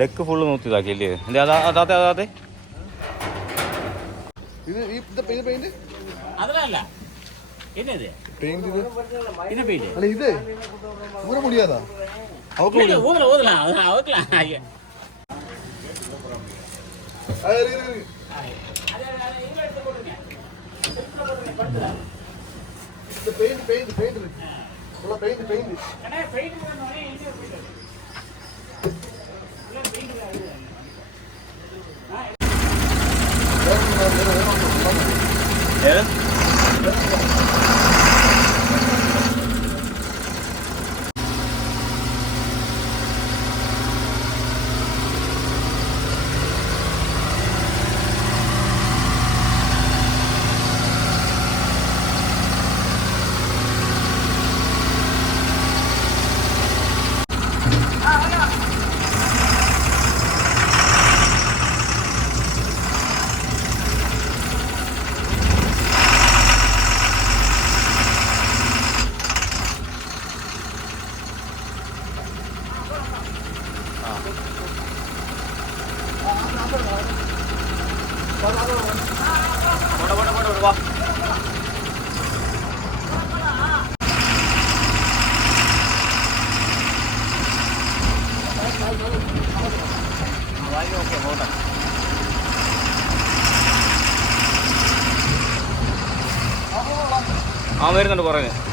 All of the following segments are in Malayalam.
ഡെക്ക് ഫുള്ള് നോക്കിയതാക്കിയല്ലേ എൻ്റെ അതാത്തെ അതാത്തെ அதெல்லாம் என்னது பெயிண்ட் என்ன பெயிண்ட் அல்ல இது ஊற முடியாதா ஊதலாம் அவுக்கலாம் பெயிண்ட் பெயிண்ட் பெயிண்ட் இருக்கு உள்ள பெயிண்ட் பெயிண்ட் அண்ணே பெயிண்ட் பண்ணனே இது பெயிண்ட் உள்ள பெயிண்ட் ഏത് വാ ആ വരുന്നുണ്ട് പറയുന്നത്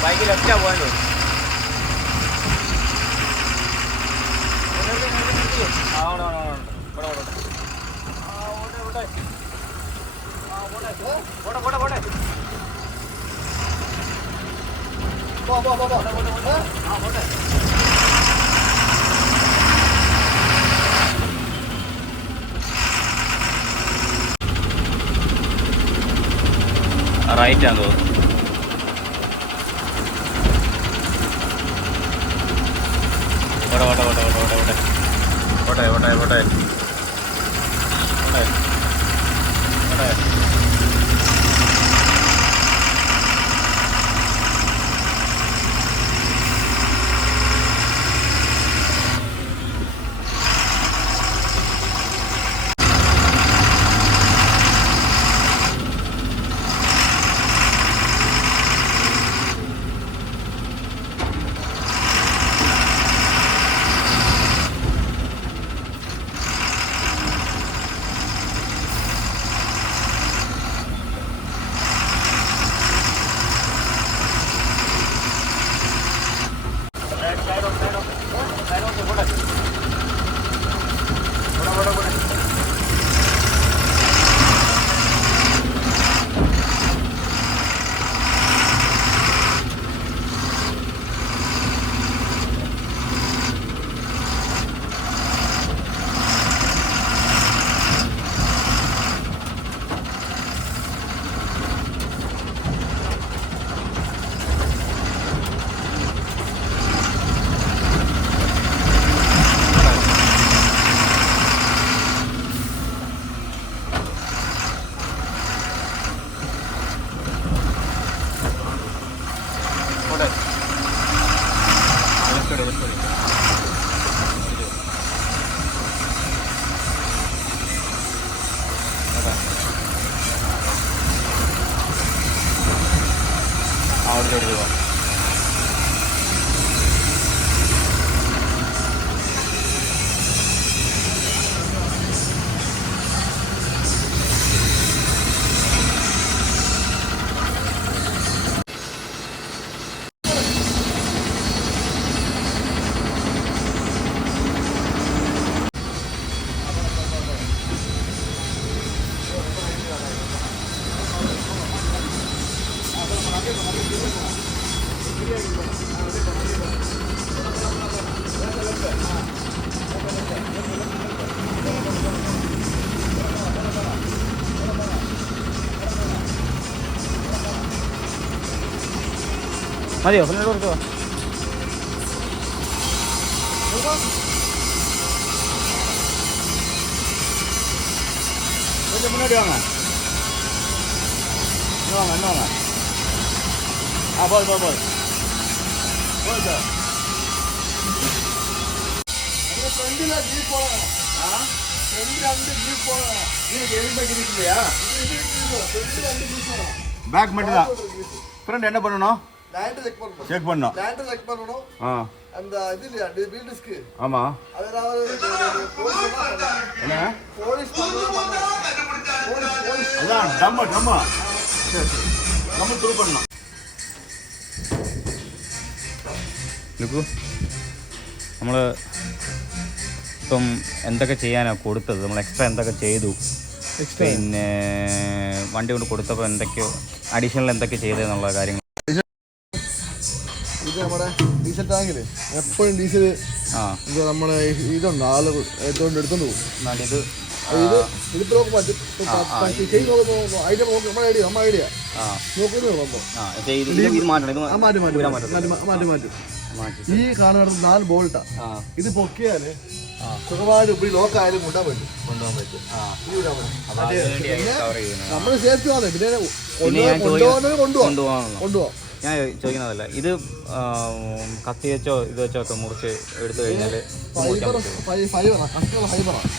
ബൈക്ക് ലെഫ്റ്റാ പോകാൻ തോന്നുന്നു റൈറ്റാന്ന് തോന്നുന്നു ഓട്ടെ മതിയോ പിന്നെ കൊടുത്തോ മുന്നോട്ട് വാങ്ങാം വാങ്ങാം ആ പോയി ഫ്രണ്ടിലെ ജീപ്പ് പോകണം. ഫ്രണ്ട് രണ്ട് ജീപ്പ് പോകണം. பேக் மட்டும் தான் ஃப்ரெண்ட் என்ன பண்ணணும் லேண்ட் செக் பண்ணணும். செக் பண்ணணும் லேண்ட் செக் பண்ணணும். ஆ அந்த இது இல்லையா வீல் டிஸ்க் ஆமாம் அதனால என்ன போலீஸ் பண்ணணும். போலீஸ் அதான் டம்மு த்ரூ பண்ணணும் ലുക്കു നമ്മൾ ഇപ്പം എന്തൊക്കെ ചെയ്യാനാണ് കൊടുത്തത് നമ്മൾ എക്സ്ട്രാ എന്തൊക്കെ ചെയ്തു പിന്നെ വണ്ടി കൊണ്ട് കൊടുത്തപ്പോൾ എന്തൊക്കെയോ അഡീഷണൽ എന്തൊക്കെ ചെയ്തെന്നുള്ള കാര്യങ്ങൾ ഇത് നമ്മുടെ ഡീസൽ ടാങ്കില് എപ്പോഴും ഡീസൽ ഇത് നമ്മുടെ ഇതുണ്ട് ആള് എടുത്തോണ്ട് പോകും. ഇത് ഇതിപ്പോ പറ്റും ഐഡിയ നമ്മുടെ ഐഡിയ നോക്കുന്നത് ഈ കാണുന്ന 4 ബോൾട്ടാ. ഇത് പൊക്കിയാല് സുഖമായിട്ട് ഇവിടെ ലോക്കായാലും കൊണ്ടുപോകാൻ പറ്റും. നമ്മള് സേഫ്റ്റി ആണ്. പിന്നെ കൊണ്ടുപോകാം. ഞാൻ ചോദിക്കുന്നതല്ല ഇത് കത്തി വെച്ചോ ഇത് വെച്ചോ ഒക്കെ മുറിച്ച് എടുത്തു കഴിഞ്ഞാൽ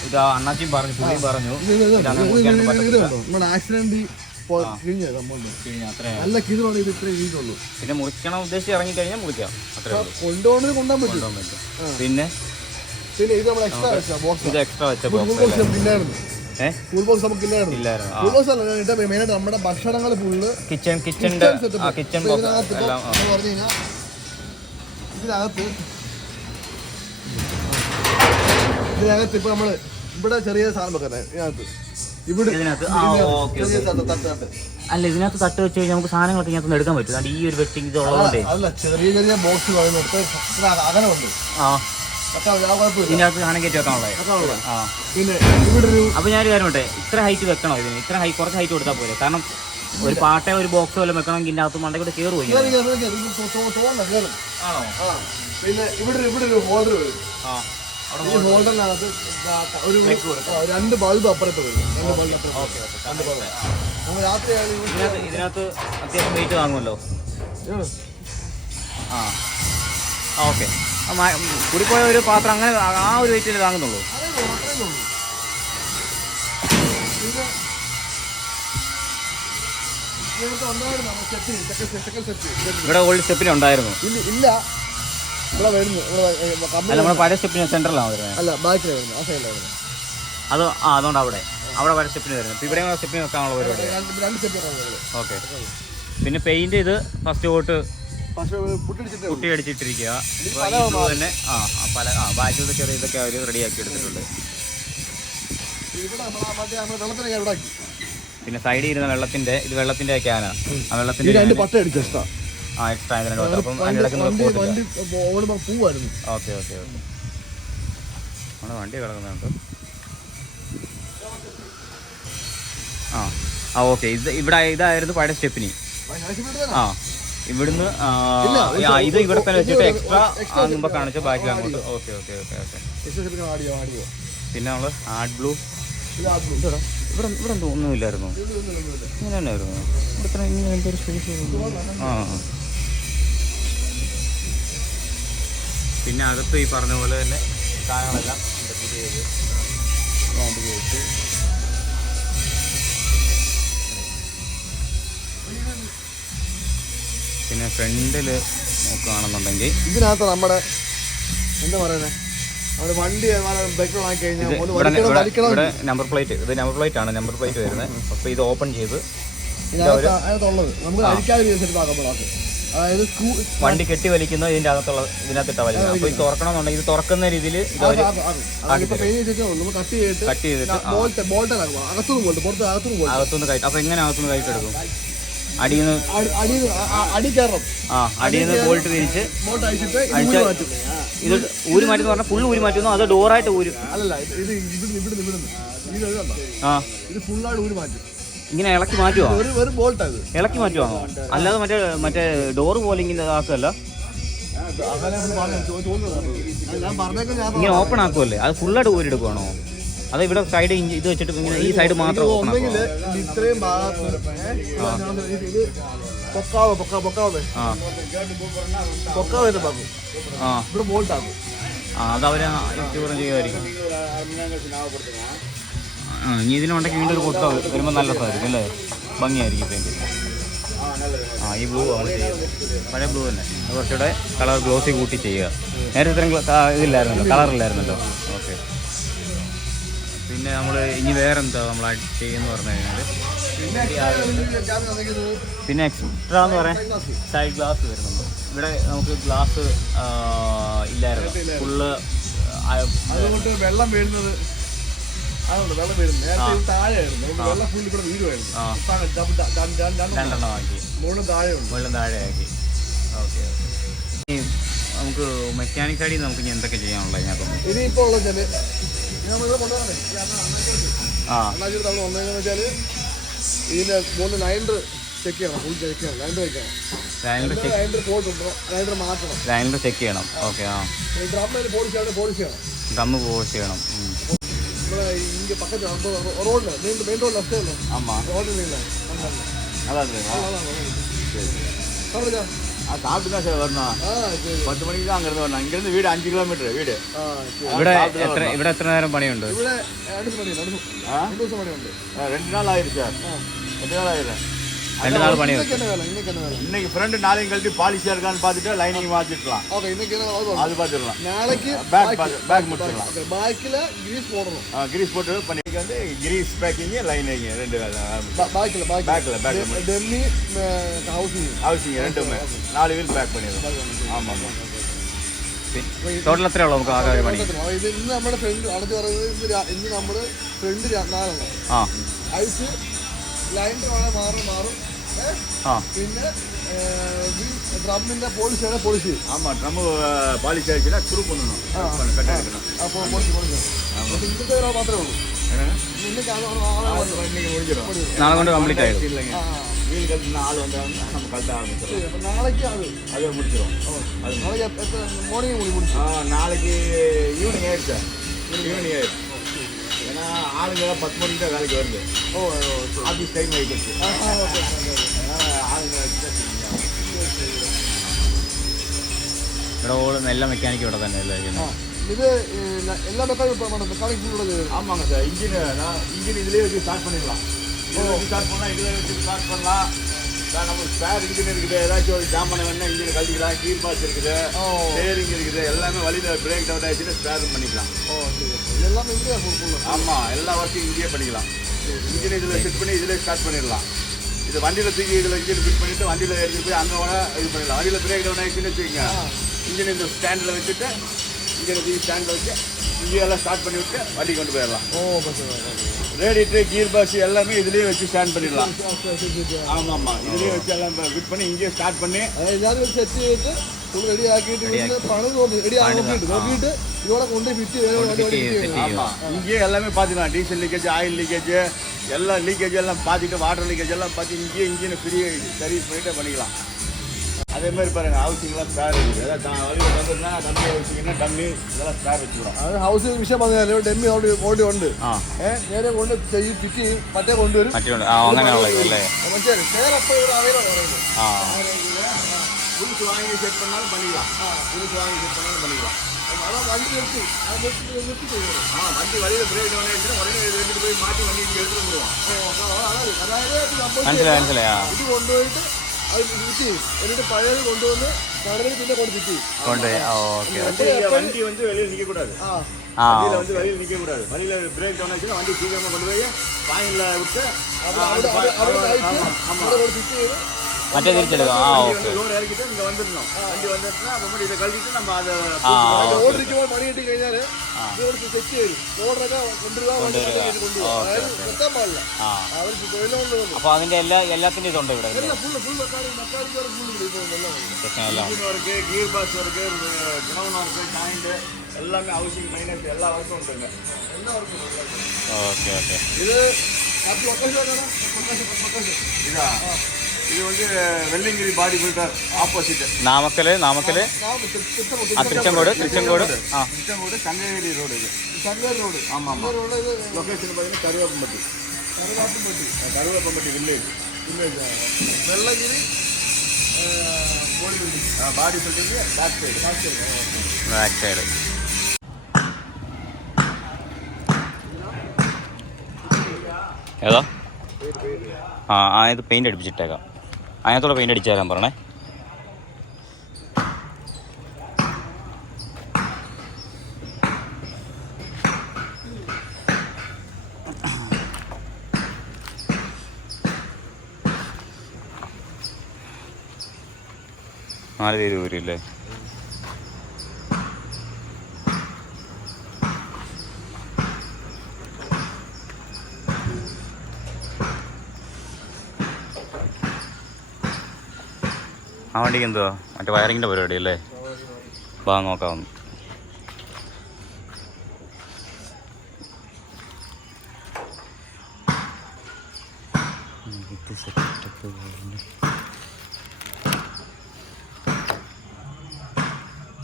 ഇത് അണ്ണാച്ചിയും പറഞ്ഞു പുള്ളിയും പറഞ്ഞു നമ്മുടെ ആക്സിഡന്റ് നല്ല കിതുള്ള ഇത് ഇത്രേ രീതിയുള്ളൂ. പിന്നെ മുറിക്കണം ഉദ്ദേശിച്ച് ഇറങ്ങി കഴിഞ്ഞാൽ മുറിക്കാം അത്രേ ഉള്ളൂ. കൊണ്ടുപോകണമെങ്കിൽ കൊണ്ടുപോകാൻ കൊണ്ടുപോകാൻ പറ്റും. പിന്നെ ഇത് നമ്മൾ എക്സ്ട്രാ ഇത് എക്സ്ട്രാ വെച്ച ഇല്ലായിരുന്നു. കൂൾ ബോക്സ് നമുക്ക് ഇല്ലായിരുന്നു. കൂൾ ബോക്സ് അല്ല മെയിനായിട്ട് നമ്മുടെ ഭക്ഷണങ്ങൾ ഫുള്ള് കിച്ചണിന്റെ കിച്ചൺ ബോക്സ് എല്ലാം പറഞ്ഞു കഴിഞ്ഞാൽ ഇതിനകത്ത് ഇപ്പൊ നമ്മള് ഇവിടെ ചെറിയ സാധനം വെക്കല്ലേ ഇതിനകത്ത് അല്ല ഇതിനകത്ത് തട്ട് വെച്ച് കഴിഞ്ഞാൽ നമുക്ക് സാധനങ്ങളൊക്കെ ഇതിനകത്ത് എടുക്കാൻ പറ്റും. ഈ ഒരു വെട്ടിങ് ഇത് ഉള്ളതുകൊണ്ടേ അല്ല ചെറിയ ബോക്സ് അകലമുണ്ട്. ഇതിനകത്ത് സാധനം കയറ്റി വെക്കാനുള്ളത്. പിന്നെ ഇവിടെ ഒരു അപ്പൊ ഞാനൊരു കാര്യം ഉണ്ട്, ഇത്ര ഹൈറ്റ് വെക്കണോ ഇതിന്? ഇത്ര കുറച്ച് ഹൈറ്റ് കൊടുത്താൽ പോലെ. കാരണം ഒരു പാട്ടയോ ഒരു ബോക്സോ വല്ലതും വെക്കണമെങ്കിൽ ഇതിനകത്ത് മണ്ടക്കൂടെ കയറി പോയി. ആണോ? പിന്നെ ഇവിടെ ഒരു ഹോൾഡർ വരും. ഈ ഹോൾഡറിനകത്ത് ഒരു 2 ബൾബ് അപ്പുറത്ത് വരും. 2 ബൾബ് നമ്മൾ രാത്രി ഇതിനകത്ത് അത്യാവശ്യം വെയിറ്റ് വാങ്ങുമല്ലോ. ഓക്കെ. കൂടിപ്പോയ ഒരു പാത്രം അങ്ങനെ ആ ഒരു വെയിറ്റിൽ വാങ്ങുന്നുള്ളൂ. ഇവിടെ ഓൾഡ് സ്റ്റെപ്പിന് ഉണ്ടായിരുന്നു. ഇല്ല ഇവിടെ വരുന്നു. അല്ല നമ്മുടെ പഴയ സ്റ്റെപ്പിന് സെൻട്രലാണ് വരുന്നത്. അല്ല ബാക്കിൽ വരുന്നത് ആ സൈഡിലായിരുന്നു അത് അതുകൊണ്ട് അവിടെ പഴയ സ്റ്റെപ്പിന് വരുന്നത്. ഇപ്പം ഇവിടെ സ്റ്റെപ്പിന് വെക്കാനുള്ള പരിപാടി. 2 സ്റ്റെപ്പ്. ഓക്കെ. പിന്നെ പെയിന്റ് ഇത് ഫസ്റ്റ് കോട്ട് പുട്ടി അടിച്ചിട്ടിരിക്കുക. തന്നെ പല ബാക്കിലത്തെ ചെറിയ ഇതൊക്കെ അവർ റെഡിയാക്കി എടുത്തിട്ടുണ്ട്. പിന്നെ സൈഡിൽ ഇരുന്ന വെള്ളത്തിന്റെ ഇത് വെള്ളത്തിന്റെ ക്യാനാ. ആ വെള്ളത്തിന്റെ എക്സ്ട്രാ എക്സ്ട്രാ അപ്പം ഓക്കെ. നമ്മുടെ വണ്ടി കിടക്കുന്നുണ്ട്. ഓക്കെ. ഇവിടെ ഇതായിരുന്നു പഴയ സ്റ്റെപ്പിനി. ഇവിടുന്ന് ഇത് ഇവിടെ തന്നെ വെച്ചിട്ട് എക്സ്ട്രാ മുമ്പ് കാണിച്ച ബാക്കി അങ്ങോട്ട്. ഓക്കെ. പിന്നെ നമ്മള് ആർട്ട് ബ്ലൂ ഇവിടെ എന്തോ ഒന്നുമില്ലായിരുന്നു. ഇങ്ങനെ തന്നെ ആയിരുന്നു. ഇവിടെ ഇങ്ങനെ എന്തൊരു സ്പേസ്. പിന്നെ അകത്ത് ഈ പറഞ്ഞ പോലെ തന്നെ സാധനങ്ങളെല്ലാം ചെയ്ത് വെച്ച് പിന്നെ ഫ്രണ്ടില് നോക്കുകയാണെന്നുണ്ടെങ്കിൽ ഇതിനകത്ത് നമ്മുടെ എന്താ പറയുന്നത് നമ്മുടെ വണ്ടി ബ്രേക്ക് കഴിഞ്ഞാൽ ഇവിടെ നമ്പർ പ്ലേറ്റ്. ഇത് നമ്പർ പ്ലേറ്റ് ആണ്. നമ്പർ പ്ലേറ്റ് വരുന്നത്. അപ്പോൾ ഇത് ഓപ്പൺ ചെയ്ത് ഇതിനകത്തുള്ളത് നമുക്ക് അടിക്കാതെ അതായത് വണ്ടി കെട്ടി വലിക്കുന്ന ഇതിന്റെ ഇതിനകത്തിട്ടാ വലിക്കുന്നത്. അപ്പോൾ ഇത് തുറക്കണമെന്നുണ്ടെങ്കിൽ ഇത് തുറക്കുന്ന രീതിയിൽ കട്ട് ചെയ്തിട്ട് അകത്തുനിന്ന് കയറ്റി. അപ്പോൾ എങ്ങനെ അകത്തുനിന്ന് കയറ്റി എടുക്കും? അടിയിൽ നിന്ന് അടി കയറണം. അടിയിൽ നിന്ന് ബോൾട്ട് തിരിച്ച് ബോൾട്ട് അഴിച്ചിട്ട് അഴിച്ചാൽ മാറ്റും. ഇത് ഊരി മാറ്റുന്ന പറഞ്ഞാൽ ഫുള്ള് ഊരി മാറ്റുന്നു, അത് ഡോറായിട്ട് ഊരും? അല്ലല്ല, ഇത് ഇവിടുന്ന് ഇത് ഫുള്ളായിട്ട് ഊരി മാറ്റും. ഇങ്ങനെ ഇളക്കി മാറ്റുവാ? ഒരു ബോൾട്ടാണ് ഇത്. ഇളക്കി മാറ്റുവാണോ? അല്ലാതെ മറ്റേ ഡോറ് പോലെ ഇങ്ങനെ ആക്കുമല്ല, ഇങ്ങനെ ഓപ്പൺ ആക്കുമല്ലേ? അത് ഫുള്ളായിട്ട് ഊരി എടുക്കുവാണോ? അത് ഇവിടെ സൈഡ് ഇത് വെച്ചിട്ട് ഇങ്ങനെ ഈ സൈഡ് മാത്രം ഓപ്പൺ ആക്കുമോ? ഇത്രയും ഭാഗത്ത് ഇത് പൊക്കാവ് പാക്കും. ഇവിടെ ബോൾട്ടാക്കും. അതവര് യൂട്യൂബറും ചെയ്യുമായിരിക്കും. ഇനി ഇതിനുണ്ടെങ്കിൽ വീണ്ടും ഒരു കൊത്ത വരുമ്പോൾ നല്ല രസമായിരിക്കും അല്ലേ? ഭംഗിയായിരിക്കും പെയിൻറ്റ്. ഈ ബ്ലൂ ആണ് ചെയ്യുന്നത്, പഴയ ബ്ലൂ തന്നെ. അത് കുറച്ചുകൂടെ കളർ ഗ്ലോസി കൂട്ടി ചെയ്യുക. നേരത്തെ ഇത്രയും ഇതില്ലായിരുന്നല്ലോ, കളറില്ലായിരുന്നല്ലോ. ഓക്കെ. പിന്നെ നമ്മൾ ഇനി വേറെന്താ നമ്മൾ ചെയ്യുമെന്ന് പറഞ്ഞു കഴിഞ്ഞാൽ പിന്നെ എക്സ്ട്രാ എന്ന് പറയാൻ സൈഡ് ഗ്ലാസ് വരുന്നുണ്ട്. ഇവിടെ നമുക്ക് ഗ്ലാസ് ഇല്ലായിരുന്നു, ഫുള്ള് അതുകൊണ്ട് വെള്ളം വീഴുന്നത് വെള്ളം വീഴുന്നത് നേരത്തെ താഴെയായിരുന്നു. വെള്ളം ഫുള്ള് ഇവിടെ വീഴുമായിരുന്നു. രണ്ടെണ്ണം ആക്കി, മുകളിലും താഴെയാക്കി. ഓക്കെ. ഈ നമുക്ക് മെക്കാനിക് സൈഡിൽ നമുക്ക് ഇനി എന്തൊക്കെ ചെയ്യാനുള്ളത് ഇതിനകത്തൊന്നും? ഇനിയിപ്പോൾ ഉള്ള വെച്ചാൽ നമ്മളിവിടെ കൊണ്ടുവന്നേ നമ്മൾ വന്നതെന്ന് വെച്ചാൽ ഇതിൻ്റെ മൂന്ന് ലൈൻഡർ ചെക്ക് ചെയ്യണം, ഫുൾ ചെക്ക് ചെയ്യണം, ലൈൻഡർ വെക്കണം. ലൈൻഡർ പോയിട്ടുണ്ടോ, ലൈൻഡർ മാറ്റണം, ലൈൻഡർ ചെക്ക് ചെയ്യണം. ഓക്കെ. ഡ്രമ്മിൽ പോളിഷ് ചെയ്യണം. ഡമ്മ് പോളിഷ് ചെയ്യണം. ഇവിടെ ഇங்கே பக்கத்து ரோட்ல மெயின் ரோட்ல லெஃப்ட் இல்ல. ஆமா. ரோட்ல இல்ல. அதான் சாப்பிட்டு தான் சார் வரணும். 10 மணிக்கு தான் அங்கேருந்து வரணும். இங்கேருந்து வீடு 5 கிலோமீட்டர் வீடு. ഇവിടെ എത്ര നേരം പണിയുണ്ട്? ഇവിടെ 2 ദിവസം പണിയുണ്ട്. 2 നാൾ ആയിരുന്നു സാർ. 2 നാൾ ആയിരുന്നു. 2 നാൾ പണിയുണ്ട്. இன்னைக்கு ஃப்ரெண்ட் நாளைக்கு கழிச்சு பாலிஷா இருக்கான்னு பார்த்துட்டு லைனிங் மாத்திடலாம். ஓகே, இன்னைக்கு அது பார்த்துடலாம். நாளைக்கு பேக் முடிச்சிடலாம். ஓகே, பேக்ல கிரீஸ் போடணும். கிரீஸ் போட்டு பண்ணிக்கு வந்து கிரீஸ் பேக்கிங் லைனிங் ரெண்டு பேக்ல டெல்லி ஹவுசிங் ரெண்டுமே 4 வீல் பேக் பண்ணிடலாம். ஆமாம். ടോട്ടൽ എത്ര ഉള്ളൂ നമുക്ക് ആകെ പണി? ഇത് ഇന്ന് നമ്മുടെ ഫ്രണ്ട് അടുത്ത് പറയുന്നത് ഇന്ന് നമ്മുടെ ഫ്രണ്ട് 4 അയച്ച് ലൈൻഡർ മാറും. പിന്നെ ட்ரம்மில் போலீஸ் போலீஸ் ஆமாம், ட்ரம்மு பாலிஷ் ஆகிடுச்சுன்னா ஸ்க்ரூ பண்ணணும், கட் எடுக்கணும். அப்போ போலீஸ் இந்த மாத்திரமே உള്ളൂ. இன்னைக்கு முடிஞ்சிடும், நாளை കൊണ്ട് கம்ப்ளீட் ஆகிடும். இல்லைங்க, வீடு கழிச்சுனா ஆள் வந்தாங்கன்னா நம்ம கழட்ட ஆரம்பிச்சிடும். நாளைக்கு அது முடிச்சிடும். அது நாளைக்கு மார்னிங் முடிச்சு. நாளைக்கு ஈவினிங் ஆயிடுச்சு. ஈவினிங் ஆயிடுச்சு. ஏன்னா ஆளுங்க 10 மணிக்கு தான் வேலைக்கு வருது. ஆஃபீஸ் டைம் ஆகிடுச்சு. ആളുങ്ങൾ ഇവിടെ ഓടുന്ന എല്ലാ മെക്കാനിക്കും ഇവിടെ തന്നെ അല്ലേ? இது எல்லா மெக்கானிக் உள்ளது. ஆமாங்க சார். இன்ஜின் இதுலேயே வச்சு ஸ்டார்ட் பண்ணிடலாம். ஸ்டார்ட் பண்ணலாம், இதில் வச்சு ஸ்டார்ட் பண்ணலாம் சார். நமக்கு ஸ்பேர் இன்ஜின் இருக்குது, ஏதாச்சும் ஒரு ஜாமான வேணா இன்ஜின் கழிக்கலாம். கீர் பாக்ஸ் இருக்குது, ஸ்டேரிங் இருக்குது, எல்லாமே வழியில் பிரேக் டவுன் ஆகிடுச்சுன்னா ஸ்பேர் பண்ணிக்கலாம். எல்லாமே இங்கே கொடுக்கலாம். ஆமாம், எல்லா ஒர்க்கும் இங்கேயே பண்ணிக்கலாம். இன்ஜின் இதில் செட் பண்ணி இதில் ஸ்டார்ட் பண்ணிடலாம். இது வண்டியில் தூக்கி இதில் இன்ஜின் ஃபிட் பண்ணிவிட்டு வண்டியில் எடுத்துகிட்டு போய் அங்கே வேணா இது பண்ணிடலாம். வண்டியில் பிரேக் டவுன் ஆகிடுச்சுன்னு வச்சுக்கோங்க, இன்ஜின் இந்த ஸ்டாண்டில் வச்சுட்டு இன்ஜினை தூக்கி ஸ்டாண்டில் வச்சு இங்கேயெல்லாம் ஸ்டார்ட் பண்ணி விட்டு வண்டி கொண்டு போயிடலாம். ரேடியேட்டர் கீர் பாக்ஸ் எல்லாமே இதுலேயே வச்சு ஸ்டாண்ட் பண்ணிடலாம். ஆமாம், இதுலேயே வச்சு எல்லாம் ஃபிட் பண்ணி இங்கேயே ஸ்டார்ட் பண்ணி எல்லாரும் வச்சு செட் ചെയ്തിട്ട് ரெடி ஆக்கிட்டு பணம் ரெடி ஆகிட்டு இதோட கொண்டு ஃபிட். ஆமாம், இங்கேயே எல்லாமே பார்த்துக்கலாம். டீசல் லீக்கேஜ், ஆயில் லீக்கேஜ், எல்லா லீக்கேஜ் எல்லாம் பார்த்துட்டு, வாட்டர் லீக்கேஜ் எல்லாம் பார்த்து இங்கேயே இன்ஜினை ஃப்ரீ சர்வீஸ் பண்ணிட்டு பண்ணிக்கலாம். அதே மாதிரி பாருங்கள், ஹவுசிங்லாம் ஸ்பேர் இருக்குது. ஏதாவது வழியில் வந்துருந்தா டம்மி ஹவுசிங்னா டம்மி இதெல்லாம் ஸ்பேர் வச்சுக்கலாம். അത് ഹൗസിംഗ് വിഷയം പറഞ്ഞാൽ ഡെമ്മി ഓടി ഉണ്ട്. നേരെ കൊണ്ട് ചെയ്യും, ഫിറ്റ് ചെയ്യും, മറ്റേ കൊണ്ടുവരും. അങ്ങനെയുള്ളതല്ലേ? മനസ്സിലായി. നേരെ അപ്പോൾ ഇവിടെ അവൈലബിൾ புதுசு வாங்கி செட் பண்ணாலும் பண்ணிக்கலாம். அதான் வண்டி எடுத்து செய்யணும். வண்டி வழியில் பிரேக் டவுன் ஆகிடுச்சுன்னா உடனே எடுத்துகிட்டு போய் மாற்றி வண்டி இங்கே எடுத்துகிட்டு வந்துடுவோம். அதாவது இது கொண்டு போயிட்டு അത് ഫിറ്റ് ചെയ്യും. എന്നിട്ട് പഴയത് കൊണ്ടുവന്ന് കടലിൽ പിന്നെ കൊണ്ട് ഫിറ്റ് ചെയ്യും. വണ്ടി வந்து வெளியில் நிற்கக்கூடாது. வெளியில் நிற்கக்கூடாது. வழியில் பிரேக் டவுன் ஆச்சுன்னா வண்டி சீக்கிரமாக கொண்டு போய் வாயில விட்டு അവിടെ ഫിറ്റ് ചെയ്ത് മറ്റേ തിരിച്ചെടുക്കാം. ആ ഓക്കെ. ലോഡ് ഇറക്കിയിട്ട് ഇங்கே வந்துடணும். വണ്ടി വന്നിട്ടുன்னா അപ്പൊ ഇதை கழட்டிட்டு நம்ம அதை ആ ലോഡ് ഇരിക്കുമ്പോൾ പണി കിട്ടി കഴിഞ്ഞാൽ സെറ്റ് ചെയ്യും. ലോഡൊക്കെ കൊണ്ടുവരിക, കൊണ്ടുപോകുക. അതായത് നിർത്താൻ പാടില്ല. അവർ തൊഴിലുകൊണ്ട് വന്നു. അപ്പോൾ അതിൻ്റെ എല്ലാത്തിൻ്റെ ഇതുണ്ട് ഇവിടെ. ഫുൾ മെക്കാനിക് വർക്ക് ഫുൾ എല്ലാം engine work, gear box work, ground work, joint எல்லாமே ஹவுசிங் மைனஸ் எல்லா ஒர்க்கும் உண்டுங்க. എല്ലാ വർക്കും ഓക്കെ ഓക്കെ. ഇത് ലൊക്കേഷൻ இதா இது வந்து Velliangiri body builder opposite Namakkal ആ തൃച്ചങ്കോട് ആ திருச்செங்கோடு சங்ககிரி ரோடு இது. சங்கர் ரோடு. ஆமாம் ஆமாம். ரோடு இது லொக்கேஷன் பார்த்தீங்கன்னா Karuveppampatti Karuveppampatti village. Vellagiri body building back side. Back side. ഏതാ? ആ ഇത് പെയിൻ്റ് അടിപ്പിച്ചിട്ടേക്കാം. അതിനകത്തോടെ പെയിൻ്റ് അടിച്ചു തരാൻ പറയണേ. നാല് പേര് വരില്ലേ? ആ വണ്ടിക്ക് എന്തുവാ മറ്റേ വയറിങ്ങിൻ്റെ പരിപാടി അല്ലേ? വാ നോക്കാവുന്നു.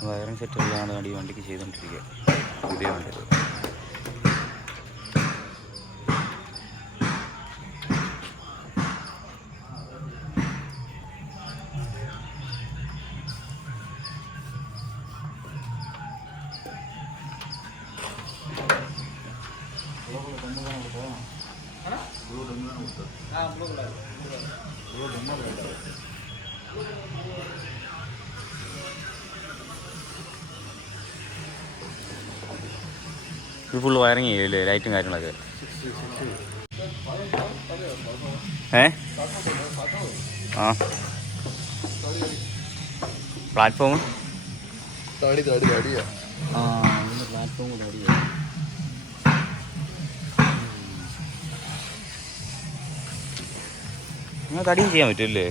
വയറിങ് സെറ്റ് എല്ലാം ഈ വണ്ടിക്ക് ചെയ്തുകൊണ്ടിരിക്കുക. പുതിയ വണ്ടി ഇത് ഫുള്ള് വയറിങ് ചെയ്യില്ലേ? ലൈറ്റും കാര്യങ്ങളൊക്കെ ആ പ്ലാറ്റ്ഫോം ആ പ്ലാറ്റ്ഫോം കൂടെ അടിയാ. നിങ്ങൾക്ക് അടിയും ചെയ്യാൻ പറ്റുമല്ലേ?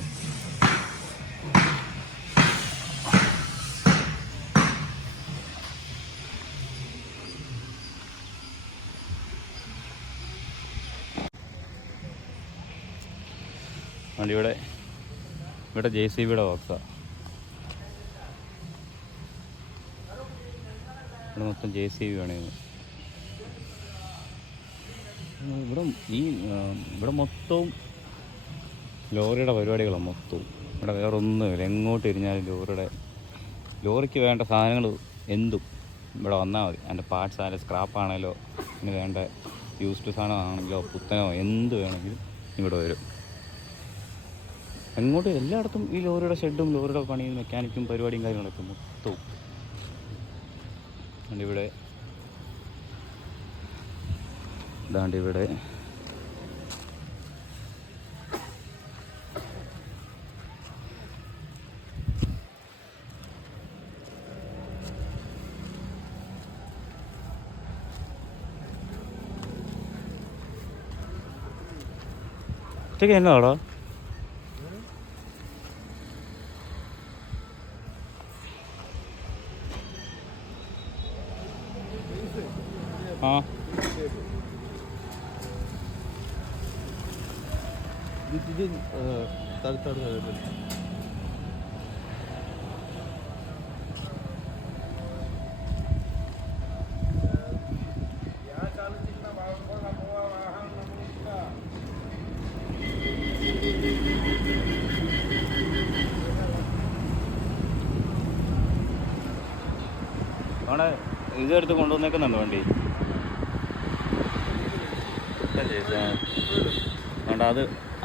വണ്ടി ഇവിടെ JCBയുടെ വർക്സാണ്. ഇവിടെ മൊത്തം JCB വേണേന്ന്. ഇവിടെ മൊത്തവും ലോറിയുടെ പരിപാടികളാണ് മൊത്തവും. ഇവിടെ വേറെ ഒന്നുമില്ല. എങ്ങോട്ട് തിരിഞ്ഞാലും ലോറിക്ക് വേണ്ട സാധനങ്ങൾ എന്തും ഇവിടെ വന്നാൽ മതി. അതിൻ്റെ പാർട്സ് ആയാലും സ്ക്രാപ്പാണേലോ ഇനി വേണ്ട യൂസ്ഡ് സാധനമാണെങ്കിലോ പുത്തനോ എന്ത് വേണമെങ്കിലും ഇവിടെ വരും. എങ്ങോട്ട് എല്ലായിടത്തും ഈ ലോറിയുടെ ഷെഡും ലോറിയുടെ പണിയും മെക്കാനിക്കും പരിപാടിയും കാര്യങ്ങളൊക്കെ മൊത്തവും. ഇവിടെ ഇതാണ്ട് ഇവിടെ ഇതൊക്കെ എന്നാടാ? ആ അവിടെ ഇതെടുത്ത് കൊണ്ടുവന്നേക്കുന്നുണ്ടോ വണ്ടി? വേണ്ട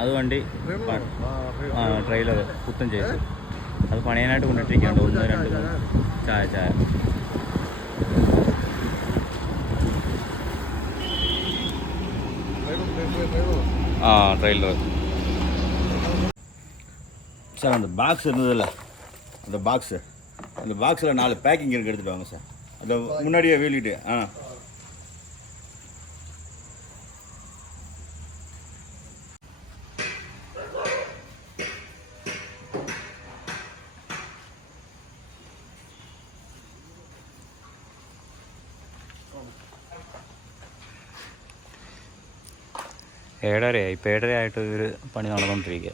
അത് വണ്ടി ട്രെയിലർ പുത്തൻ ചെയ്ത് അത് പണിയാനായിട്ട് കൊണ്ടിട്ടിരിക്കുകയുണ്ട്. 1 2 3 ചായ ആ ട്രെയിലർ சார் அந்த பாக்ஸ் இருந்ததில்ல, அந்த பாக்ஸில் 4 பேக்கிங் இருக்கு, எடுத்துகிட்டு வாங்க சார். அந்த முன்னாடியே வெளியிட்டு ഏഴരയായി. ഇപ്പോൾ ഏഴരയായിട്ട് ഒരു പണി ചെയ്തുകൊണ്ടിരിക്കുക.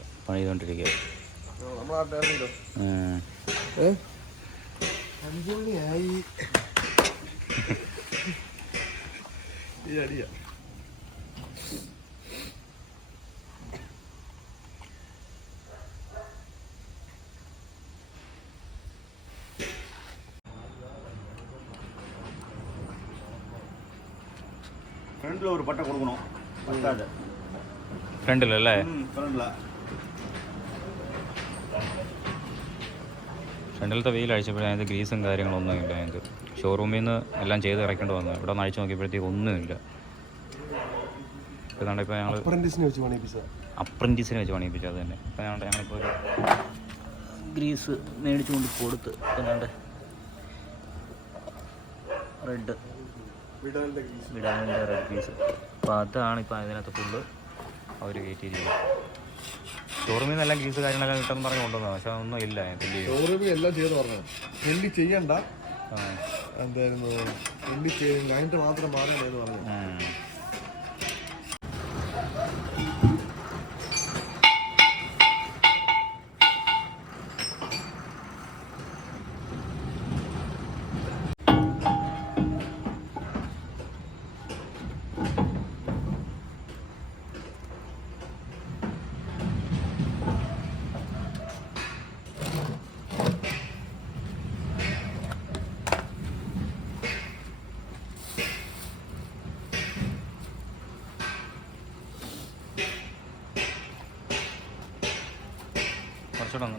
ஃப்ரண்டில் ஒரு பட்டை கொடுக்கணும், பத்தாது. ഫ്രണ്ടിലല്ലേ? ഫ്രണ്ടിലത്തെ വെയിൽ അഴിച്ചപ്പോഴേ അതിൻ്റെ ഗ്രീസും കാര്യങ്ങളൊന്നും ഇല്ല. അതിൻ്റെ ഷോറൂമിൽ നിന്ന് എല്ലാം ചെയ്ത് ഇറക്കേണ്ടി വന്നു. ഇവിടെ നിന്ന് അഴിച്ച് നോക്കിയപ്പോഴത്തേക്ക് ഒന്നുമില്ല. ഇതാണ്ട് ഇപ്പോൾ ഞങ്ങൾ അപ്രൻറ്റീസിനെ വെച്ച് പണിയിപ്പിച്ചു. അത് തന്നെ. ഇപ്പോൾ ഞങ്ങളിപ്പോൾ ഒരു ഗ്രീസ് മേടിച്ചു കൊണ്ട് കൊടുത്ത് ഇതാണ്ട് റെഡ് വിടാലിൻ്റെ റെഡ് ഗ്രീസ്. അപ്പോൾ അതാണ് ഇപ്പോൾ അതിനകത്ത് ഫുള്ള് അവർ കയറ്റിയിരിക്കുന്നത്. ഷോറൂമിൽ നിന്ന് എല്ലാം ഗ്രീസ് കാര്യങ്ങളെല്ലാം കിട്ടുമെന്ന് പറഞ്ഞ് കൊണ്ടുവന്നത്, പക്ഷെ ഒന്നും ഇല്ല. ഷോറൂമിൽ എല്ലാം ചെയ്ത് പറഞ്ഞു, എല്ലി ചെയ്യണ്ട, എന്തായിരുന്നു എല്ലി കഴിഞ്ഞിട്ട് മാത്രം മാറാനെന്ന് പറഞ്ഞു.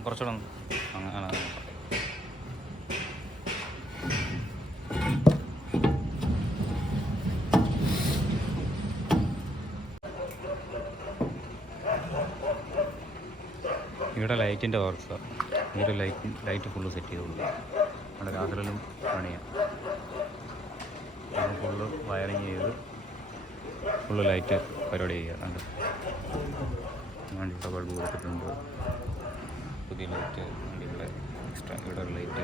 കുറച്ചുകൂടെ അങ്ങനെ ഇവിടെ ലൈറ്റിൻ്റെ വർക്ക്സാണ്. ഈ ഒരു ലൈറ്റ് ഫുള്ള് സെറ്റ് ചെയ്തോളൂ. നമ്മുടെ രാത്രിയിലും പണിയാണ്. ഫുള്ള് വയറിങ് ചെയ്ത് ഫുള്ള് ലൈറ്റ് പരിപാടി ചെയ്യുക. കണ്ട് വണ്ടിയുടെ ബൾബ് കൊടുത്തിട്ടുണ്ട്, പുതിയ ലൈറ്റ്. വണ്ടിയുടെ എക്സ്ട്രാ ഇവിടെ ഒരു ലൈറ്റ്.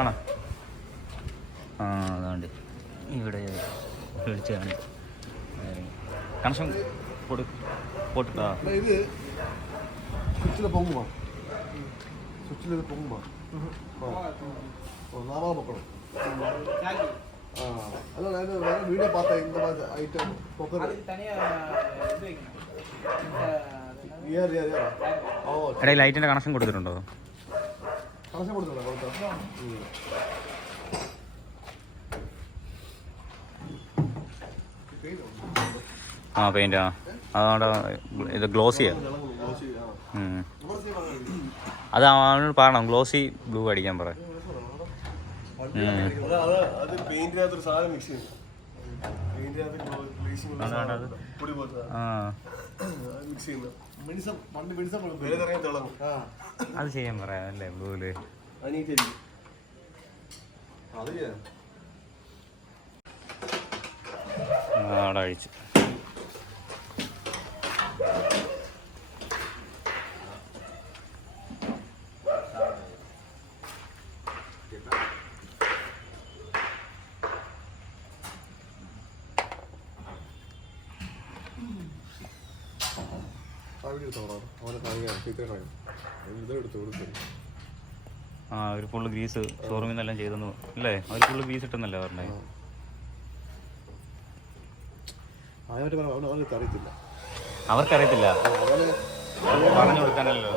ആണോ? അതാണ്ട് ഇവിടെ വിളിച്ചാണ് കണക്ഷൻ പോട്ടിട്ടാ. ഇത് സ്വിച്ചിൽ പൊങ്ങുമോ? സ്വിച്ചിൽ ഇത് പൊങ്ങുമോ? നാമാ പൊക്കണം. അല്ല ഞാൻ വേറെ വീഡിയോ பார்த்த இந்த மாதிரி ஐட்டம் பொக்கர் എടേ ലൈറ്റിൻ്റെ കണക്ഷൻ കൊടുത്തിട്ടുണ്ടോ? കണക്ഷൻ കൊടുത്തിട്ടുണ്ടോ? പെയിൻറ്റാ. അതുകൊണ്ട് ഇത് ഗ്ലോസിയാണ്. അത് അവനോട് പറയണം ഗ്ലോസി ബ്ലൂ അടിക്കാൻ പറ. അത് ചെയ്യാൻ പറയാം അല്ലേ ബ്ലൂവില്. അവിടെ അഴിച്ചു. അവർ ഫുള്ള് ഗ്രീസ് ഷോറൂമിൽ നിന്നെല്ലാം ചെയ്തെന്ന് അല്ലേ? അവർ ഫുള്ള് ഗ്രീസ് ഇട്ടെന്നല്ലേ പറഞ്ഞേ? അവർക്കറിയത്തില്ല, പറഞ്ഞു കൊടുക്കാനല്ലോ.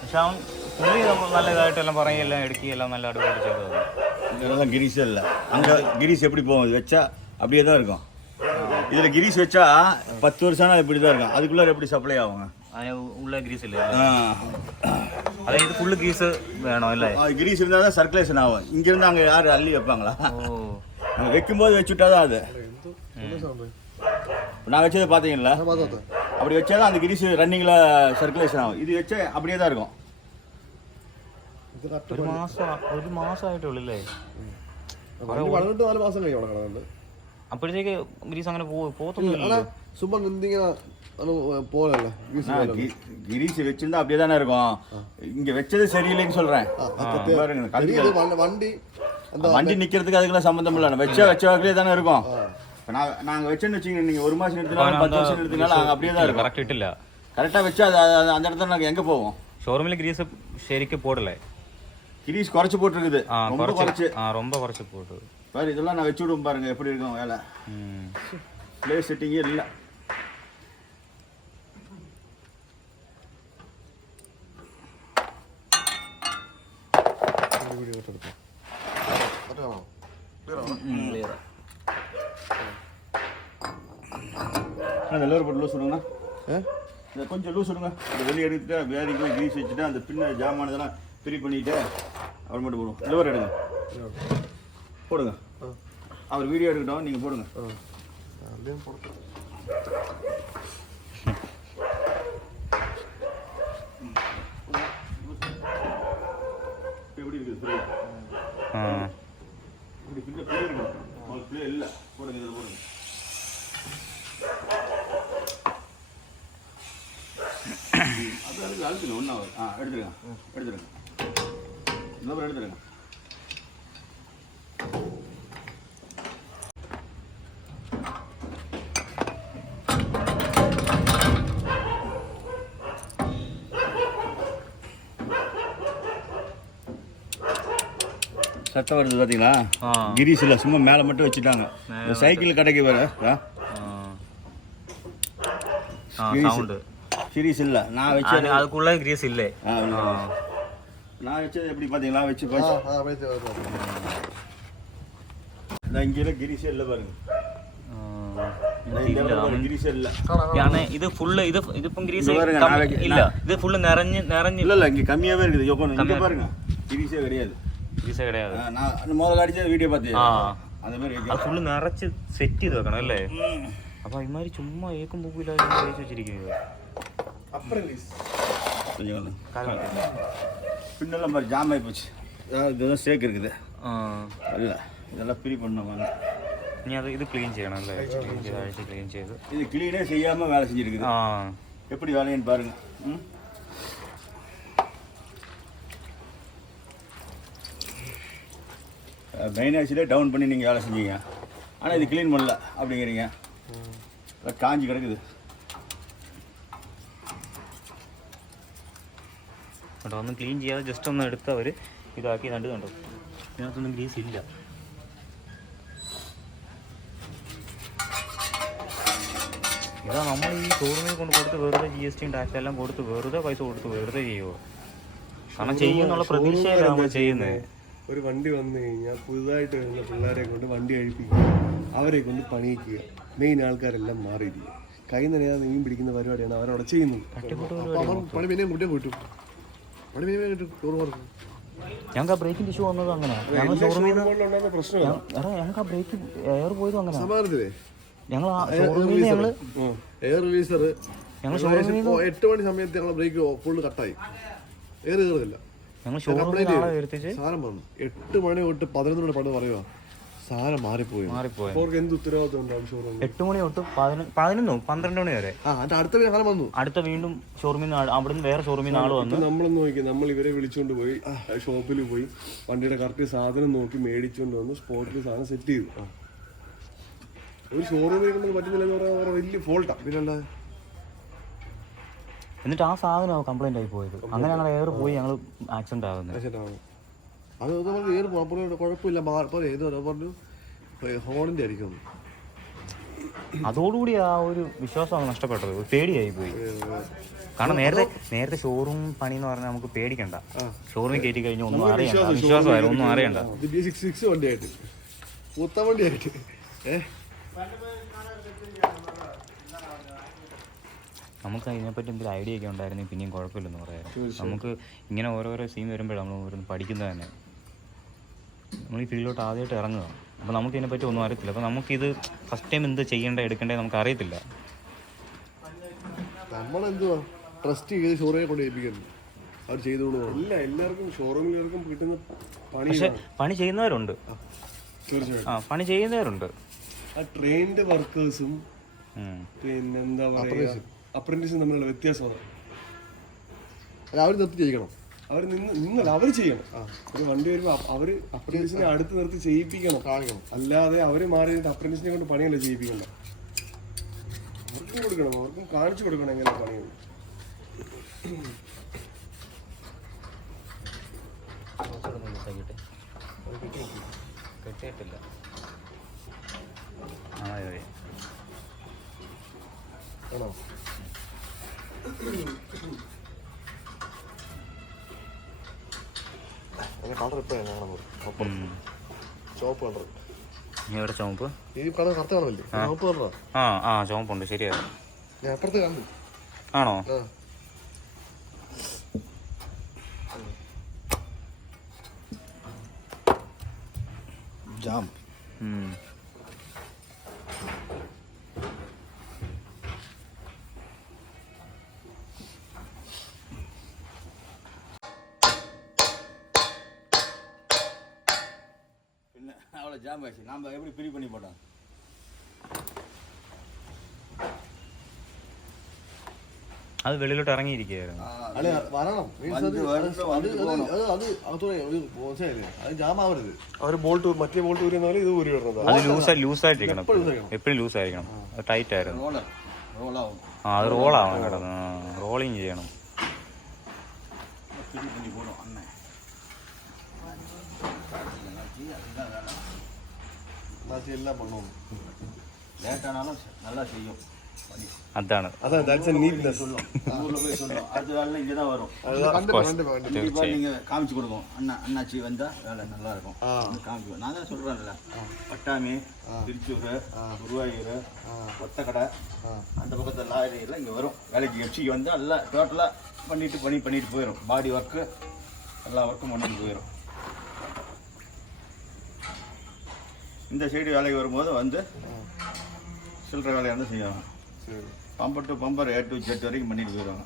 പക്ഷെ അവൻ പുള്ളി നല്ല ഇതായിട്ടെല്ലാം പറയുകയെല്ലാം എടുക്കുകയെല്ലാം നല്ല അടിപൊളി ചെയ്തത്. கிரீஸ் இல்லை, அங்கே கிரீஸ் எப்படி போகும்? இது வச்சா அப்படியே தான் இருக்கும். இதில் கிரீஸ் வச்சா 10 வருஷம் இப்படி தான் இருக்கும். அதுக்குள்ளே எப்படி சப்ளை ஆகுங்க? അതിന് ഉള്ള ഗ്രീസ് ഇല്ലേ? അതായത് ഫുള്ള് ഗ്രീസ് വേണോ അല്ലേ? கிரீஸ் இருந்தால் தான் சர்க்குலேஷன் ஆகும். இங்கேருந்து அங்கே யார் அள்ளி வைப்பாங்களா? ഓ நம்ம வைக்கும்போது வச்சுட்டா தான் அது. நான் வச்சதை பார்த்தீங்களா? அப்படி வச்சா தான் அந்த கிரீஸ் ரன்னிங்கில் சர்க்குலேஷன் ஆகும். இது வச்சா அப்படியே தான் இருக்கும். ഒരു മാസമായിട്ടുള്ളല്ലേ? വളർന്നിട്ട് 4 മാസം കഴിഞ്ഞു അവിടെ കിടന്നുണ്ട്. അപ്പോഴത്തേക്ക് ഗ്രീസ് അങ്ങനെ പോകത്തൊന്നുമില്ല. சும்மா நின்றீங்கன்னா போகல கிரீஸ் வச்சிருந்தா அப்படியே தானே இருக்கும். இங்க வச்சது சரியில்லைன்னு சொல்றேன். வண்டி வண்டி நிக்கிறதுக்கு அதுக்கெல்லாம் சம்பந்தம் இல்லை. வச்ச வாக்கிலே தானே இருக்கும். நாங்க வச்சோன்னு வச்சுங்க, நீங்க 1 மாசம் எடுத்துனாலும் 10 வருஷம் எடுத்துனாலும் அங்கே அப்படியே தான் இருக்கும். കറക്റ്റ് ഇട്ടില്ല. கரெக்டாக வச்சா அந்த இடத்துல நாங்கள் எங்கே போவோம்? ഷോറൂമിൽ ഗ്രീസ് ശരിക്കും പോടല്ലേ? கிரீஸ் குறைச்சி போட்டுருக்குது. ரொம்ப குறைச்சி போட்டு பாரு. இதெல்லாம் நான் வச்சு விடுவோம் பாருங்க எப்படி இருக்கும் வேலை. பிளேஸ் செட்டிங்கே இல்லை. நல்ல போட்டு லூஸ் விடுங்கண்ணா. கொஞ்சம் லூஸ் விடுங்க. அந்த வெளியே எடுத்துட்டு வேலைக்கெல்லாம் கிரீஸ் வச்சுட்டு அந்த பின்ன ஜாமானதெல்லாம் ஃப்ரீ பண்ணிட்டு அவர் மட்டும் போடுவோம். லோவர் எடுங்க, போடுங்க. அவர் வீடியோ எடுக்கட்டும், நீங்கள் போடுங்க. எப்படி இருக்குது ஃப்ரீ? இப்படி பின்ன பிளே இருக்கணும். உங்களுக்கு பிளே இல்லை, போடுங்க. இதில் போடுங்க. அது அதுக்கு அழுத்துங்க. ஒன்றா எடுத்துருங்க. இன்னொரு எடுத்துருங்க. சட்டை வருது பார்த்தீங்களா? கிரீஸ் இல்லை, சும்மா மேலே மட்டும் வச்சுட்டாங்க. இந்த சைக்கிள் கடைக்கு வேறு கிரீஸ் இல்லை. நான் வச்சது அதுக்குள்ள கிரீஸ் இல்லை. நான் வச்சது எப்படி பார்த்தீங்களா? வச்சு இங்கே கிரீஸே இல்லை பாருங்க. கிரீஸே இல்லை. ഇത് ഫുള്ള് ഇതിപ്പം ഗ്രീസ് ഇല്ല. ഇത് ഫുള്ള് നിറഞ്ഞ് இல்லை இல்லை, இங்கே கம்மியாகவே இருக்குது. இங்கே பாருங்க, கிரீஸே கிடையாது. ഗ്രീസേ கிடையாது. நான் முதல்ல அடிச்ச வீடியோ பார்த்து அந்த மாதிரி അത് ഫുള്ള് നിറച്ച് സെറ്റ് ചെയ്ത് വെക്കണം അല്ലേ? അപ്പൊ ഇമാതിരി ചുമ്മാ ഏക്കും പൂപ്പില്ല തേച്ച് വെച്ചിരിക്കുന്നത്. அப்புறம் கிரீஸ் கொஞ்சம் பின்னெல்லாம் மாதிரி ஜாம் ஆகி போச்சு. இதெல்லாம் சேக் இருக்குது. இல்லை, இதெல்லாம் ஃப்ரீ பண்ண. ഇനി അത് ഇത് ക്ലീൻ ചെയ്യണം അല്ലേ? ക്ലീൻ ചെയ്ത് இது க்ளீனே செய்யாமல் வேலை செஞ்சுருக்குது. எப்படி வேலைன்னு பாருங்க. மெயின் ஆக்சிலே டவுன் பண்ணி நீங்கள் வேலை செஞ்சீங்க. ஆனால் இது க்ளீன் பண்ணல அப்படிங்கிறீங்க. காஞ்சி கிடக்குது. കേട്ടോ, ഒന്നും ക്ലീൻ ചെയ്യാതെ ജസ്റ്റ് ഒന്ന് എടുത്ത് അവർ ഇതാക്കി കണ്ടു. കണ്ടോ, ഇതിനകത്തൊന്നും ഗ്രീസ് ഇല്ല. ഇതാ നമ്മൾ ഈ ഷോറൂമിൽ കൊണ്ട് കൊടുത്ത് വെറുതെ GST ടാക്സ് എല്ലാം കൊടുത്ത് വെറുതെ പൈസ കൊടുത്ത് വെറുതെ ചെയ്യുമോ? കാരണം ചെയ്യുന്നുള്ള പ്രതീക്ഷയിലാണ് നമ്മൾ ചെയ്യുന്നത്. ഒരു വണ്ടി വന്നു കഴിഞ്ഞാൽ പുതുതായിട്ട് വരുന്ന പിള്ളേരെ കൊണ്ട് വണ്ടി കഴിപ്പിക്കുക, അവരെ കൊണ്ട് പണിയിക്കുക. മെയിൻ ആൾക്കാരെല്ലാം മാറിയിരിക്കുക. കൈ നനയാതെ മീൻ പിടിക്കുന്ന പരിപാടിയാണ് അവരവിടെ ചെയ്യുന്നത്. പണി പിന്നെയും കുട്ടിയെ കിട്ടും. പണി പിന്നെയും കിട്ടും. ഞങ്ങൾക്ക് ആ ബ്രേക്കിന്റെ ഇഷ്യൂ വന്നത് അങ്ങനെയാണ്. ഞങ്ങൾ ഷോറൂമിൽ പ്രശ്നമാണ്. ഞങ്ങൾക്ക് ആ ബ്രേക്ക് എയർ പോയത് അങ്ങനെ സമാനത്തിലേ ഞങ്ങൾ ഷോറൂമിൽ ഞങ്ങൾ എയർ റിലീസർ ഞങ്ങൾ ഷോറൂമിൽ 8 മണി സമയത്ത് ഞങ്ങൾ ബ്രേക്ക് ഫുള്ള് കട്ടായി. എയർ കയറുന്നില്ല. ഞങ്ങൾ ഷോറൂമിൽ സാധനം വന്നു 8 മണി തൊട്ട് 11 മണി പണ്ട് പറയുക സാധനം മാറിപ്പോയി. അവർക്ക് എന്ത് ഉത്തരവാദിത്വം ഉണ്ടാവും? ഷോറൂം 8 മണി തൊട്ട് 12 മണി വരെ. അടുത്ത സാധനം വന്നു. അടുത്ത വീണ്ടും ഷോറൂമിൽ നിന്ന് അവിടുന്ന് വേറെ ഷോറൂമിൽ നിന്ന് ആൾ വന്നു. നമ്മളൊന്ന് നോക്കി, നമ്മൾ ഇവരെ വിളിച്ചുകൊണ്ട് പോയി ഷോപ്പിൽ പോയി വണ്ടിയുടെ കറക്റ്റ് സാധനം നോക്കി മേടിച്ചുകൊണ്ട് വന്ന് സ്പോട്ടിൽ സാധനം സെറ്റ് ചെയ്തു. ഒരു ഷോറൂമിൽ നമുക്ക് പറ്റുന്നില്ലെന്ന് പറയാൻ വലിയ ഫോൾട്ടാണ്. പിന്നെ എന്നിട്ട് ആ സാധനം കംപ്ലൈന്റ് ആയി പോയത്. അങ്ങനെ ഞങ്ങൾ എയർ പോയി ഞങ്ങൾ ആക്സിഡന്റ് ആകുന്നത്. അത് ഏത് കുഴപ്പമില്ല ഏതോ പറഞ്ഞു ഹോണിന്റെ ആയിരിക്കും. അതോടുകൂടി ആ ഒരു വിശ്വാസമാണ് നഷ്ടപ്പെട്ടത്. പേടിയായി പോയി. കാരണം നേരത്തെ ഷോറൂം പണി എന്ന് പറഞ്ഞാൽ നമുക്ക് പേടിക്കണ്ട. ഷോറൂമിൽ കയറ്റി കഴിഞ്ഞാൽ ഒന്നും അറിയണ്ട, വിശ്വാസമായിരുന്നു, ഒന്നും അറിയണ്ട. B66 വണ്ടിയായിട്ട് പുത്ത വണ്ടിയായിട്ട് നമുക്ക് അതിനെപ്പറ്റി എന്തെങ്കിലും ഐഡിയ ഒക്കെ ഉണ്ടായിരുന്നെങ്കിൽ പിന്നെയും കുഴപ്പമില്ലെന്ന് പറയാം. നമുക്ക് ഇങ്ങനെ ഓരോരോ സീൻ വരുമ്പോഴാണ് നമ്മൾ ഓരോന്ന് പഠിക്കുന്നത് തന്നെ. നമ്മൾ ഈ ഫീൽഡിലോട്ട് ആദ്യമായിട്ട് ഇറങ്ങുക, അപ്പോൾ നമുക്ക് ഇതിനെപ്പറ്റി ഒന്നും അറിയത്തില്ല. അപ്പോൾ നമുക്കിത് ഫസ്റ്റ് ടൈം എന്ത് ചെയ്യേണ്ടത് എടുക്കേണ്ടത് നമുക്ക് അറിയത്തില്ല. നമ്മളെന്തുവാ ട്രസ്റ്റ് ചെയ്ത് ഷോറൂമിൽ കൊണ്ട് ഏൽപ്പിക്കുന്നു, അവർ ചെയ്തോളൂ. ഇല്ല, എല്ലാവർക്കും ഷോറൂമിലെല്ലാവർക്കും കിട്ടുന്ന പണി. പക്ഷെ പണി ചെയ്യുന്നവരുണ്ട്, തീർച്ചയായിട്ടും പണി ചെയ്യുന്നവരുണ്ട്. ആ ട്രെയിൻഡ് വർക്കേഴ്സും പിന്നെന്താ പറയുക അപ്രന്റീസും തമ്മിലുള്ള വ്യത്യാസമാണ്. അവർ നിർത്തി ചെയ്യിക്കണം, അവർ നിന്നല്ല അവർ ചെയ്യണം. ഒരു വണ്ടി വരുമ്പോൾ അവർ അപ്രന്റീസിനെ അടുത്ത് നിർത്തി ചെയ്യിപ്പിക്കണം, കാണിക്കണം. അല്ലാതെ അവർ മാറി അപ്രന്റീസിനെ കൊണ്ട് പണിയല്ല ചെയ്യിപ്പിക്കണ്ട. അവർക്കും കൊടുക്കണം, അവർക്കും കാണിച്ചു കൊടുക്കണം എങ്ങനെ പണിയുണ്ട്. കിട്ടിയിട്ടില്ല. ആണോ? കളർ എപ്പോഴാണ് കാണുന്നത്? ചുവപ്പ് കളർ. എവിടെ ചുവപ്പ്? ഈ കളർ കറുത്ത കളറല്ലേ? ചുവപ്പ് കളറാ. ആ ചുവപ്പുണ്ട്, ശരിയാണ്. ഞാൻ അപ്പുറത്ത് കണ്ടു. ആണോ? ജാം. പിന്നെ அவ்வளோ ஜாம் ஆயிடுச்சு. நாம் எப்படி ஃப்ரீ பண்ணி போட்டோம்? അത് വെളിയിലോട്ട് ഇറങ്ങിയിരിക്കുകയായിരുന്നു. അവർ ബോൾട്ട് മറ്റേ ബോൾട്ട് ഊരിയെന്നാലും ഇത് ഊരി വിടണം. അത് ലൂസായിട്ടിരിക്കണം, എപ്പോഴും ലൂസായിരിക്കണം. അത് ടൈറ്റ് ആയിരുന്നു. അത് റോളാവണം, കിടന്ന് റോളിങ് ചെയ്യണം. എല്ലാം പണവും லேட்டானாலும் நல்லா செய்யும். അതാണ് இங்கே தான் வரும். கண்டிப்பாக நீங்கள் காமிச்சு கொடுக்கும். அண்ணாச்சி வந்தால் வேலை நல்லா இருக்கும். காமிச்சு நான் தான் சொல்கிறேன்ல, பட்டாமி, திருச்சூர், குருவாயூர், ஒத்தக்கடை அந்த பக்கத்தில் லாரியில் இங்கே வரும். வேலைக்கு எஃப்சிக்கு வந்து எல்லாம் டோட்டலாக பண்ணிட்டு போயிடும். பாடி ஒர்க்கு எல்லா ஒர்க்கும் பண்ணிட்டு போயிடும். இந்த சைடு வேலைக்கு வரும்போது வந்து சில்லற வேலையாக இருந்தால் செய்வாங்க. Bumper to bumper A to Z வரைக்கும் பண்ணிட்டு போயிடுவாங்க.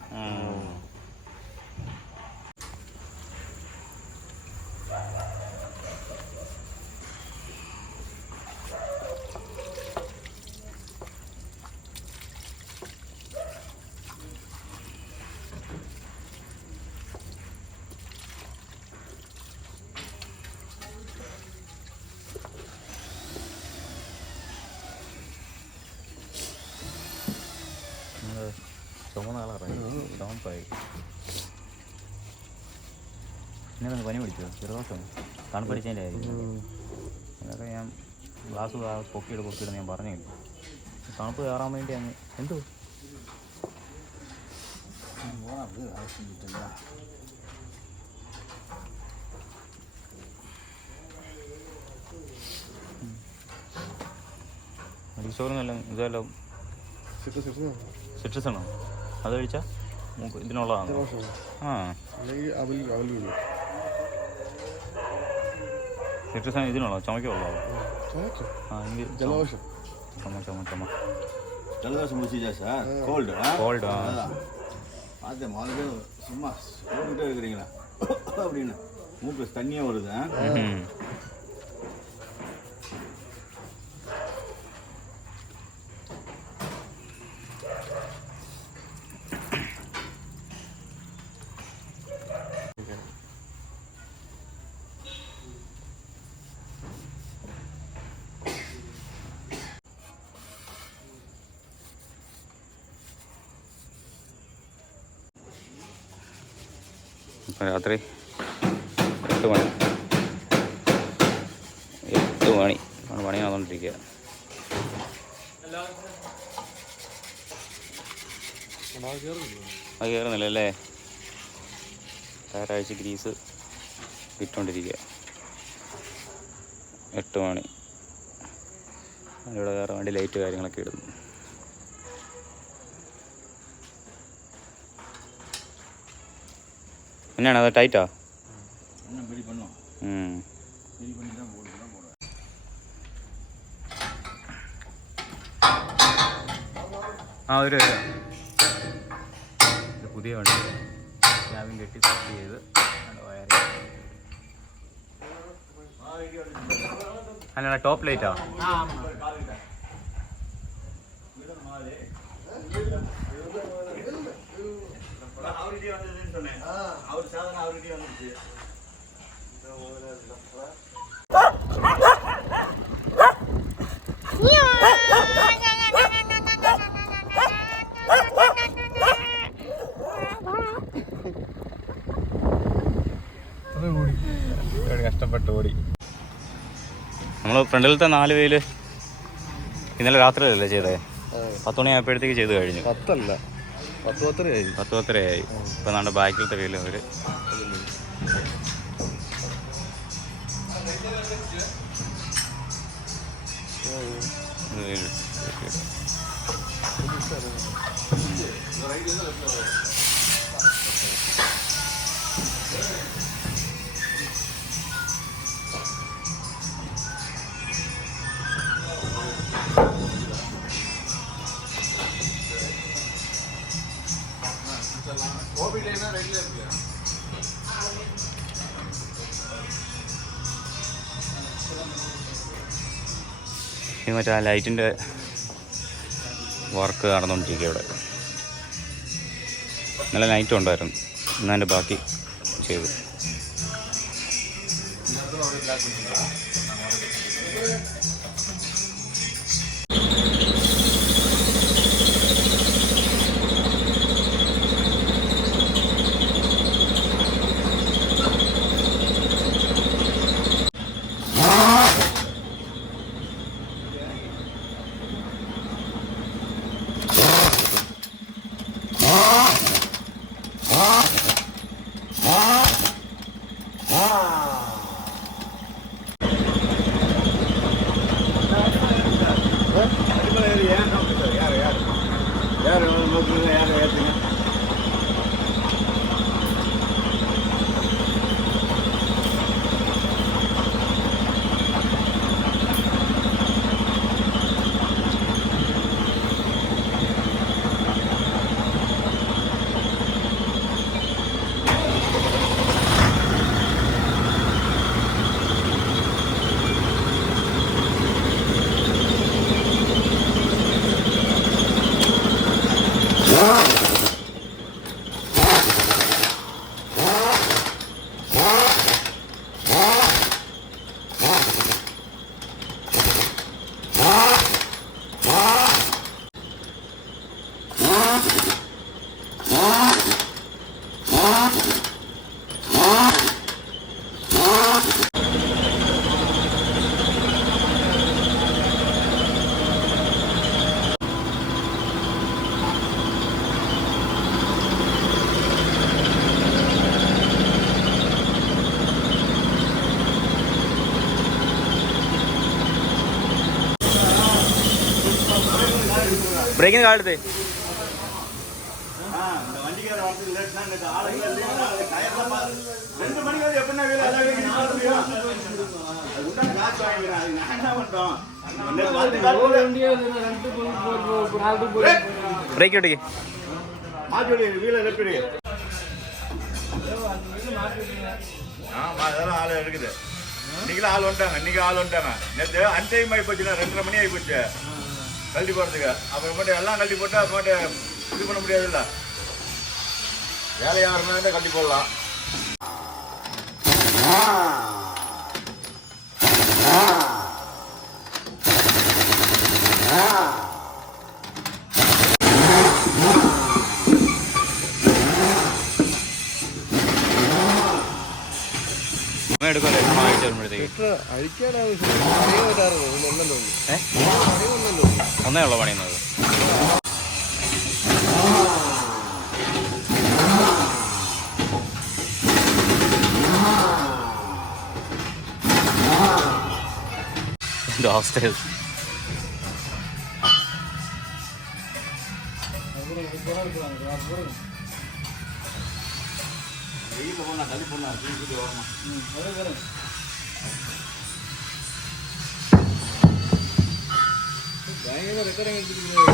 ചുമന്ന കളറായി ഡോംപായി. പിന്നെ പനി പിടിച്ചോ? ചെറുദോഷം തണുപ്പടിച്ചതിൻ്റെ ആയിരിക്കും. അതൊക്കെ ഞാൻ ഗ്ലാസ് പൊക്കിയിട് ഞാൻ പറഞ്ഞില്ല. തണുപ്പ് കയറാൻ വേണ്ടി അങ്ങ് എന്തോ മെഡിക്കൽ ഇതെല്ലാം സിട്രസ് ആണോ? അത് കഴിച്ചാൽ ഇതിനുള്ളതാണ്. സിട്രസ് ആണ് ഇതിനുള്ളോ? ചുമക്കുള്ളോ? ജലദോഷം ஜலதோஷம் முடிச்சா சார்? கோல்டு பார்த்து முதல்ல சும்மா ஓடிக்கிட்டே இருக்கிறீங்களா அப்படின்னு மூக்கு தண்ணியாக வருது. ഇപ്പം രാത്രി 8 മണി പണി നടന്നുകൊണ്ടിരിക്കുക. അത് കയറുന്നില്ല അല്ലേ? ടയറാഴ്ച ഗ്രീസ് ഇട്ടുകൊണ്ടിരിക്കുക. 8 മണി. ഇവിടെ വേറെ വണ്ടി ലൈറ്റ് കാര്യങ്ങളൊക്കെ ഇടുന്നു. എന്നാണ് അത് ടൈറ്റാ? இன்னும் ரெடி பண்ணோம். ரெடி பண்ணி தான் போடுவேன். ആ ഒരു ഇത് പുതിയ വണ്ടി ക്യാബിൻ കെട്ടി സെറ്റ് ചെയ്ത് അല്ല ടോപ്പ് ലൈറ്റാ? அவருடைய வந்ததுன்னு சொன்னேன். அவர் சாதனை அவருடைய வந்துருச்சு. കഷ്ടപ്പെട്ട് ഓടി. നമ്മൾ ഫ്രണ്ടിലത്തെ 4 വീല് ഇന്നലെ രാത്രിയിലല്ലേ ചെയ്തേ? 10 മണിയായപ്പോഴത്തേക്ക് ചെയ്ത് കഴിഞ്ഞു. 10:10 ഇപ്പം നമ്മുടെ ബാക്കിലത്തെ വീല് അവർ മറ്റേ ആ ലൈറ്റിൻ്റെ വർക്ക് നടന്നുകൊണ്ടിരിക്കുക ഇവിടെ. നല്ല ലൈറ്റും ഉണ്ടായിരുന്നു, എന്നാൽ എൻ്റെ ബാക്കി ചെയ്തു. ബ്രേക്കിന് കാലത്തെ இந்த வண்டிக்கார வரது லேட்னா இந்த ஆளுங்க இல்லையா டயர்ல 2 மணிக்கு வந்து எப்படின்னா வேலை எல்லாம் வேலை முடியும். அது உடனே காசு வாங்கிக்கிறேன். அது நான் என்ன பண்றோம்? ബ്രേക്ക് ഒട്ടിക്ക്. மாஜோலி வீல லெஃப்ட். ஆமா அதெல்லாம் ஆள் இருக்குது. இன்னைக்கு ஆள் வந்துட்டாங்க. நேற்று அன்டைம் ஆகி போச்சுன்னா 2:30 மணி ஆகி போச்சு கழட்டி போகிறதுக்கு. அப்புறமேட்டு எல்லாம் கழட்டி போட்டு அப்புறமேட்டு இது பண்ண முடியாதுல்ல. வேலையாக இருந்தால் கழட்டி போடலாம். എടുക്കുമല്ലേ അഴിച്ചു വരുമ്പോഴത്തേക്ക്? ഒന്നേ ഉള്ളൂ പണിയുന്നത്. Downstairs. வெயில போனா தள்ளி போனா தூக்கிட்டு வரணும். ഭയങ്കര റെക്കോർഡിംഗ് എടുത്തിരിക്കുന്നത്.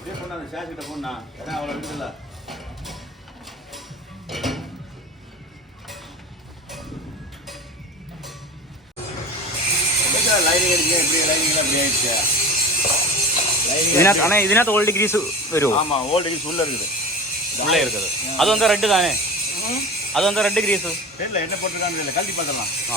இதே பொண்ணு அந்த ஷாஷ் கிட்ட போனா இடம் அவ்வளோ இருக்குல்ல. ലൈനിങ് അടിക്കുക எப்படி ലൈനിங்லாம் அப்படி ஆயிடுச்சு. ഇതിനകത്ത് ஆனால் ഇതിനകത്ത് ഓൾഡ് ഗ്രീസ് വരുമോ? ஆமாம் ஓல்டு ഗ്രീസ് உள்ள இருக்குது. உள்ளே இருக்குது. அது வந்து ரெட்டு தானே? அது வந்து ரெட்டு ഗ്രീസ് தெரியல என்ன போட்டிருக்கான்னு தெரியல, கழட்டி பார்க்கலாம். ஆ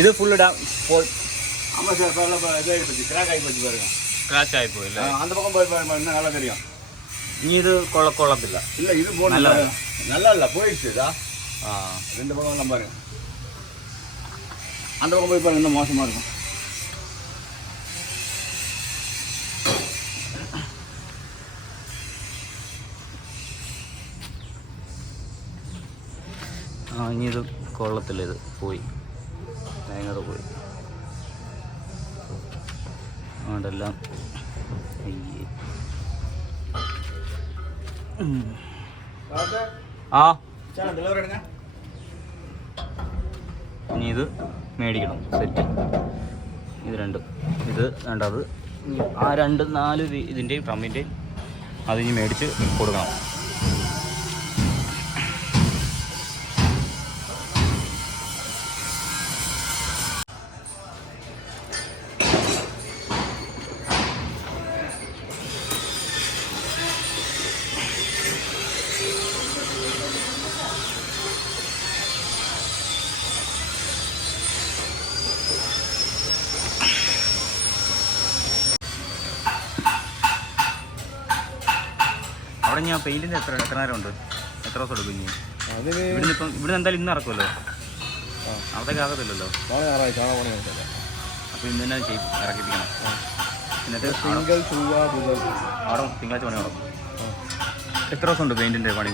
இது ஃபுல்லு ஆமாம் சார், இப்போ இதாகி போச்சு, கிராக் ஆகி போச்சு பாருங்க. ஸ்க்ராட்ச் ஆகிப்போ இல்லை? அந்த பக்கம் போய் இன்னும் நல்லா தெரியும். இனி இது கொள்ளத்தில்லை. இல்லை இது போன நல்லா இல்லை, போயிடுச்சு இதா. ரெண்டு பக்கம் எல்லாம் பாருங்க. அந்த பக்கம் போய் பாருங்க, இன்னும் மோசமாக இருக்கும். ഇനി ഇത് കൊള്ളത്തില്ല, ഇത് പോയി, ഭയങ്കര പോയി. അതെല്ലാം ആ ഇനി ഇത് മേടിക്കണം സെറ്റ്. ഇത് രണ്ടും, ഇത് വേണ്ടത് ആ 2-4 ഇതിൻ്റെയും ട്രമ്മിൻ്റെയും അതിനി മേടിച്ച് കൊടുക്കണം. അവിടെ ഞാൻ പെയിൻറ്റിൻ്റെ എത്ര നേരം ഉണ്ട്? എത്ര ദിവസം എടുക്കും ഇനി? അതിന് ഇവിടുന്ന് എന്തായാലും ഇന്ന് ഇറക്കുമല്ലോ, അവിടത്തേക്ക് ആകത്തില്ലല്ലോ. അപ്പോൾ ഇന്ന് തന്നെ ഇറക്കിപ്പിക്കണം. എന്നിട്ട് തിങ്കൾ ചൊവ്വ ബുധൻ അവിടെ തിങ്കളാഴ്ച പണി തുടങ്ങും. എത്ര ദിവസം ഉണ്ട് പെയിൻറ്റിൻ്റെ പണി?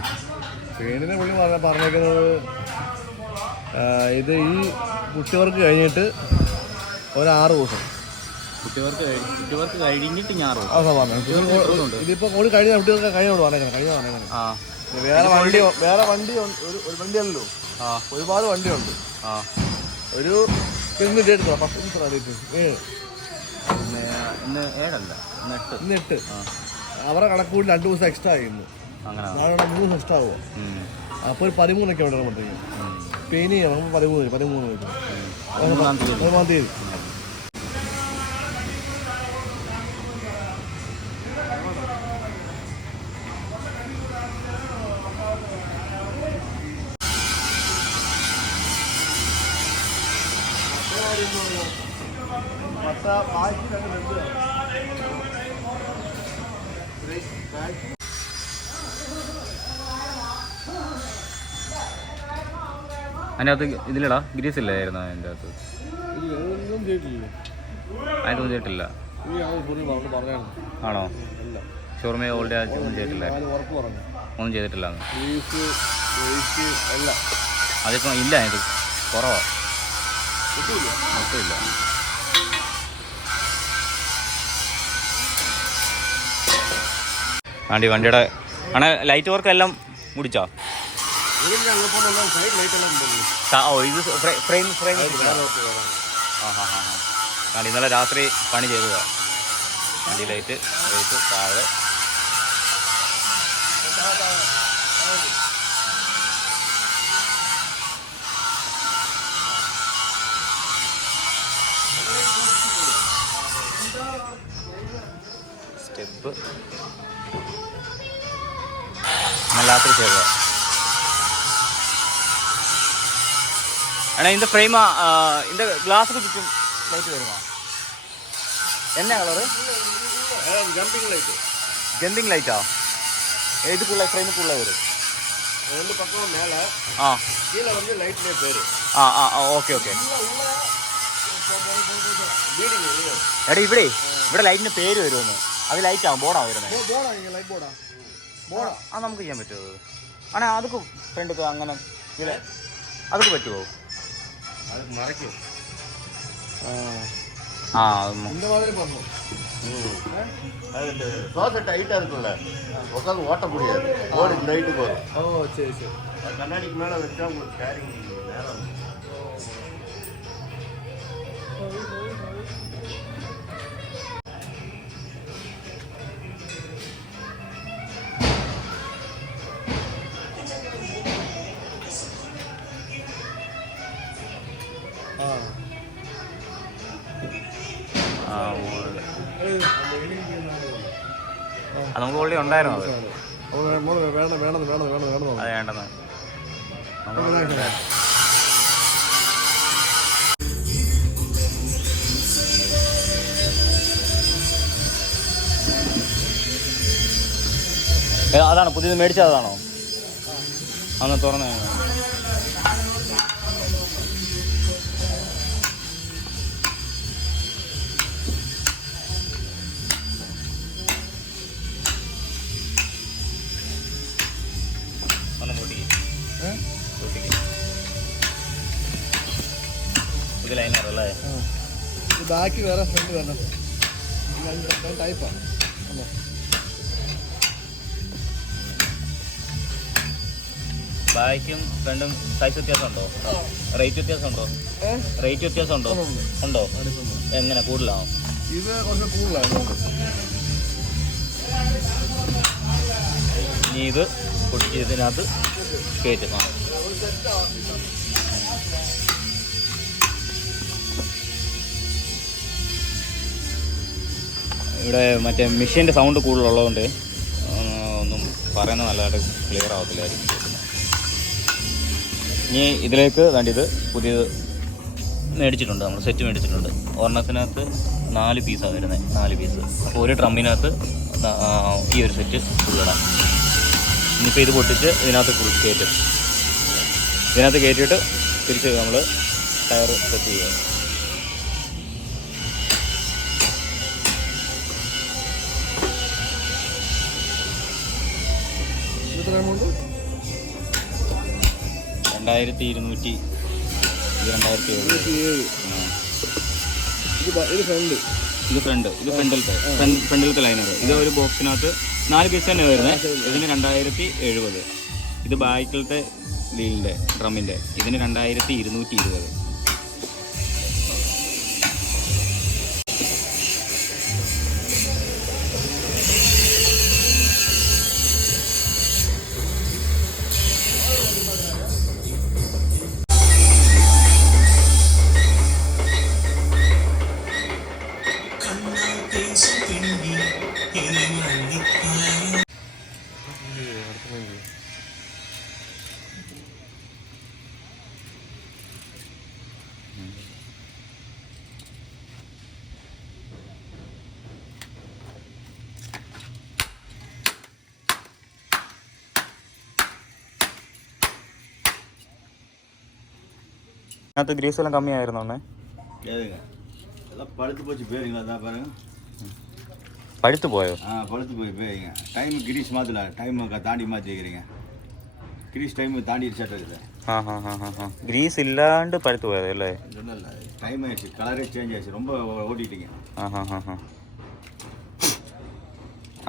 പെയിൻറ്റിനെ പുള്ളി പറഞ്ഞേക്കുന്നത് ഇത് ഈ കുട്ടിവർക്ക് കഴിഞ്ഞിട്ട് ഒരു 6 ദിവസം. കുട്ടികൾക്ക് കഴിഞ്ഞിട്ട് ഞാൻ ഇതിപ്പോൾ കൂടി കഴിഞ്ഞ കുട്ടികൾക്ക് കഴിഞ്ഞോട് പറഞ്ഞേക്കണം. വേറെ വണ്ടി ഒരു വണ്ടിയല്ലോ, ഒരുപാട് വണ്ടിയുണ്ട്. ഒരു എടുത്തോ 10 ഇന്ന് 8. അവരെ കണക്കൂടി 2 ദിവസം എക്സ്ട്രാ ആയിരുന്നു. നാളെ 3 ദിവസം എക്സ്ട്രാ ആവുമോ? അപ്പോൾ ഒരു 13 വേണം പറ്റും. പെയിന് ചെയ്യണം 13 തീയതി. അതിനകത്ത് ഇതിലടാ ഗ്രീസ് ഇല്ലായിരുന്നു അതിൻ്റെ അകത്ത്? അതിനൊന്നും ചെയ്തിട്ടില്ല. ആണോ? ഷോറൂമേ ഓൾഡ് ഒന്നും ചെയ്തിട്ടില്ല? ഒന്നും ചെയ്തിട്ടില്ല. അതിപ്പോൾ ഇല്ല, ഇത് കുറവാണ്, ഒട്ടുമില്ല. വണ്ടിയുടെ ആണെ ലൈറ്റ് വർക്ക് എല്ലാം മുടിച്ചോ? ഓ ഇത് ഫ്രെയിം ഇന്നലെ രാത്രി പണി ചെയ്തതാണ്. വണ്ടി ലൈറ്റ് താഴെ സ്റ്റെപ്പ് രാത്രി ചെയ്തതാണ്. இந்த ஃப்ரேமா இந்த கிளாஸுக்கு ചുറ്റും ലൈറ്റ് വരുമോ? എന്നാ കളറ്? ஜம்பிங் லைட்டா? எதுக்குள்ள ஃப்ரேமுக்குள்ள வரும்? ரெண்டு பக்கம் மேலே கீழே வந்து லைட்லேயே பேர். ഓക്കെ. എടാ ഇവിടെ ലൈറ്റിന് പേര് വരുമെന്ന്. അത് ലൈറ്റ് ആവും, ബോർഡാണ് വരുന്നത്. ബോർഡാ ലൈറ്റ് ബോർഡാ ബോർഡാ. അത് നമുക്ക് ചെയ്യാൻ പറ്റുമോ? ആണേ അതൊക്കെ ഫ്രണ്ടൊക്കെ അങ്ങനെ ഇതിലെ അതൊക്കെ പറ്റുമോ? അത് മറയ്ക്കും. ആ இந்த மாதிரி பண்ணுவோம். அது சோசை டைட்டாக இருக்குல்ல, உட்காந்து ஓட்ட முடியாது, ஓடி லைட்டுக்கு வரும். ஓ சரி சரி. அது கண்ணாடிக்கு மேலே வச்சா உங்களுக்கு கேரிங் நேரம். അത് നമുക്ക് ഓൾറെഡി ഉണ്ടായിരുന്നു. അത് വേണം വേണം വേണം വേണം വേണം അത് വേണ്ടെന്ന് അതാണോ പുതിയത് മേടിച്ചത്? അതാണോ അന്ന് തുറന്ന് പുതിയ ലൈനർ അല്ലേ? ബാക്കി വേറെ ഫ്രണ്ട് വേണം. ടൈപ്പാണ്. ബാക്കും ഫ്രണ്ടും സൈസ് വ്യത്യാസമുണ്ടോ? റേറ്റ് വ്യത്യാസമുണ്ടോ? റേറ്റ് വ്യത്യാസമുണ്ടോ? ഉണ്ടോ? എങ്ങനെ കൂടുതലാണോ? ഇത് കുറച്ച് കൂടുതലാണ്. ഇനി ഇത് പൊടിച്ച് ഇതിനകത്ത് കയറ്റും. ഇവിടെ മറ്റേ മെഷീൻ്റെ സൗണ്ട് കൂടുതലുള്ളതുകൊണ്ട് ഒന്നും പറയുന്നത് നല്ലതായിട്ട് ക്ലിയർ ആവത്തില്ലായിരിക്കും. ഇനി ഇതിലേക്ക് വേണ്ടിയത് പുതിയത് മേടിച്ചിട്ടുണ്ട്, നമ്മൾ സെറ്റ് മേടിച്ചിട്ടുണ്ട്. ഒരെണ്ണത്തിനകത്ത് 4 പീസാണ് വരുന്നത്, 4 പീസ്. അപ്പോൾ ഒരു ഡ്രമ്മിനകത്ത് ഈ ഒരു സെറ്റ് ഫുള്ളിടാം. ഇനിയിപ്പോൾ ഇത് പൊട്ടിച്ച് ഇതിനകത്ത് കയറ്റും. ഇതിനകത്ത് കയറ്റിയിട്ട് തിരിച്ച് നമ്മൾ ടയർ സെറ്റ് ചെയ്യുക. എത്ര എമൗണ്ട്? 2200. ഇത് 2700. ഇത് ഫ്രണ്ടിലത്തെ ലൈനർ. ഇത് ഒരു ബോക്സിനകത്ത് 4 പീസ് തന്നെ വരുന്നത്. ഇതിന് 2070. ഇത് ബാക്കിലത്തെ വീലിൻ്റെ ഡ്രമ്മിൻ്റെ ഇതിന് 2220. അതിനകത്ത് ഗ്രീസ് എല്ലാം കമ്മിയായിരുന്നു അണ്ണേ. ஏதுங்க எல்லாம் பழுத்து போச்சு பேருங்களா? அதான் பாருங்க, പഴുത്ത് പോയോ? பழுத்து போய் பேருங்க. டைம் கிரீஸ் மாற்றல, டைம் தாண்டி மாற்றிக்கிறீங்க. கிரீஸ் டைம் தாண்டிடுச்சாட்ட இருக்குது. ഗ്രീസ് ഇല്ലാണ്ട് പഴുത്ത് പോയത് അല്ലേ? இல்லை டைம் ஆயிடுச்சு, கலரே சேஞ்ச் ஆயிடுச்சு, ரொம்ப ஓட்டிட்டீங்க.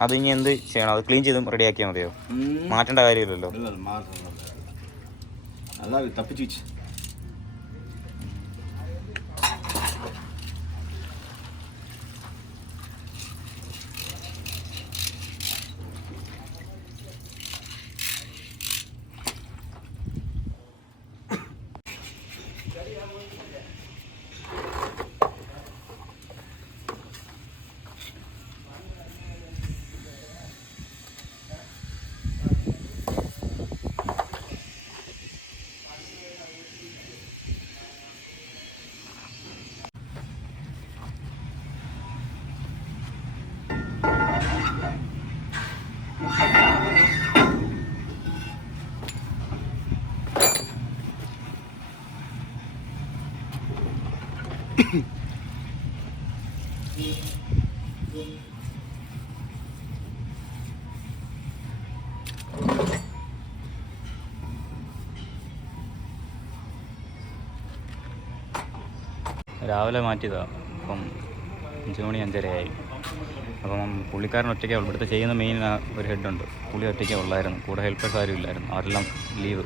അതിനി എന്ത് ചെയ്യണം? അത് ക്ലീൻ ചെയ്ത് റെഡിയാക്കിയാൽ മതിയോ? മാറ്റേണ്ട കാര്യമില്ലല്ലോ. இல்லை மாற்றணும், நல்லா தப்பிச்சிச்சு. രാവിലെ മാറ്റിയതാണ്. ഇപ്പം 5 മണി 5:30 അപ്പം പുള്ളിക്കാരൻ ഒറ്റയ്ക്കേ ഉള്ളൂ. ഇവിടുത്തെ ചെയ്യുന്ന മെയിൻ ഒരു ഹെഡുണ്ട്, പുള്ളി ഒറ്റയ്ക്കേ ഉള്ളായിരുന്നു. കൂടെ ഹെൽപ്പേഴ്സ് ആരും ഇല്ലായിരുന്നു, അവരെല്ലാം ലീവ്.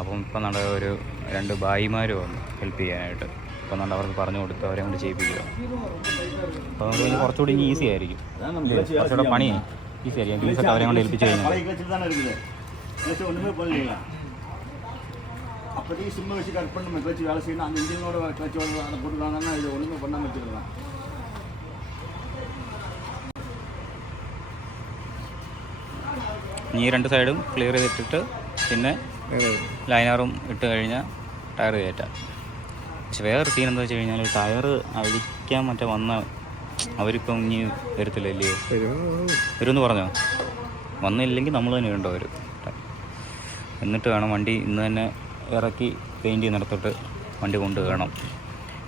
അപ്പം ഇപ്പം നമ്മുടെ ഒരു 2 ഭായിമാരും വന്നു ഹെൽപ്പ് ചെയ്യാനായിട്ട്. അപ്പം നമ്മൾ അവർക്ക് പറഞ്ഞു കൊടുത്ത് അവരെ കൊണ്ട് ചെയ്യിപ്പിക്കുക. അപ്പോൾ നമുക്ക് ഇനി കുറച്ചുകൂടി ഇനി ഈസി ആയിരിക്കും, കുറച്ചുകൂടെ പണി ഈസി ആയിരിക്കും. ഗ്രീസൊക്കെ അവരെ കൊണ്ട് ഏൽപ്പിച്ച് കഴിഞ്ഞാൽ ஒன்றுமே பண்ணலீங்களா? அப்போதைக்கு சிம்ம வச்சு கட் பண்ணி நம்ம கிளச்சு வேலை செய்யணும். அந்த இன்ஜினோட கிளச்சோட அதை போட்டுருக்காங்கன்னா இது ஒன்றுமே பண்ணாமல் வச்சுருக்கலாம். ഈ 2 സൈഡും ക്ലിയർ ചെയ്തിട്ടിട്ട് പിന്നെ ലൈനറും ഇട്ട് കഴിഞ്ഞാൽ ടയർ കയറ്റാം. പക്ഷെ വേറൊരു സീൻ എന്താ വെച്ച് കഴിഞ്ഞാൽ ടയർ അഴിക്കാൻ മറ്റേ വന്ന അവരിപ്പം ഇനി വരത്തില്ലല്ലേ? വരുമെന്ന് പറഞ്ഞോ? വന്നില്ലെങ്കിൽ നമ്മൾ തന്നെ വേണ്ടോ വരും. എന്നിട്ട് വേണം വണ്ടി ഇന്ന് തന്നെ ഇറക്കി പെയിൻറ്റ് ചെയ്യുന്നിടത്തോട്ട് വണ്ടി കൊണ്ടുപോകണം.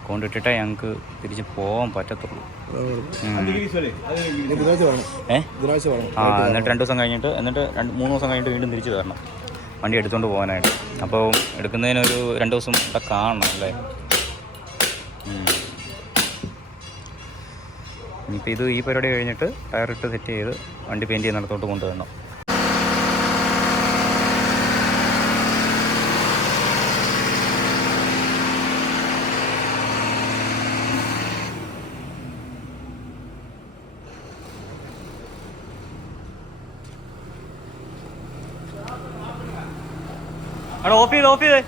കൊണ്ടിട്ടിട്ടേ ഞങ്ങൾക്ക് തിരിച്ച് പോകാൻ പറ്റത്തുള്ളൂ. എന്നിട്ട് 2 ദിവസം കഴിഞ്ഞിട്ട്, എന്നിട്ട് 3 ദിവസം കഴിഞ്ഞിട്ട് വീണ്ടും തിരിച്ച് വരണം വണ്ടി എടുത്തുകൊണ്ട് പോകാനായിട്ട്. അപ്പോൾ എടുക്കുന്നതിനൊരു 2 ദിവസം ഇവിടെ കാണണം അല്ലേ? ഇനിയിപ്പോൾ ഇത് ഈ പരിപാടി കഴിഞ്ഞിട്ട് ടയറിട്ട് സെറ്റ് ചെയ്ത് വണ്ടി പെയിൻറ്റ് ചെയ്യുന്നിടത്തോട്ട് കൊണ്ടുവരണം. അവിടെ ഓഫ് ചെയ്ത്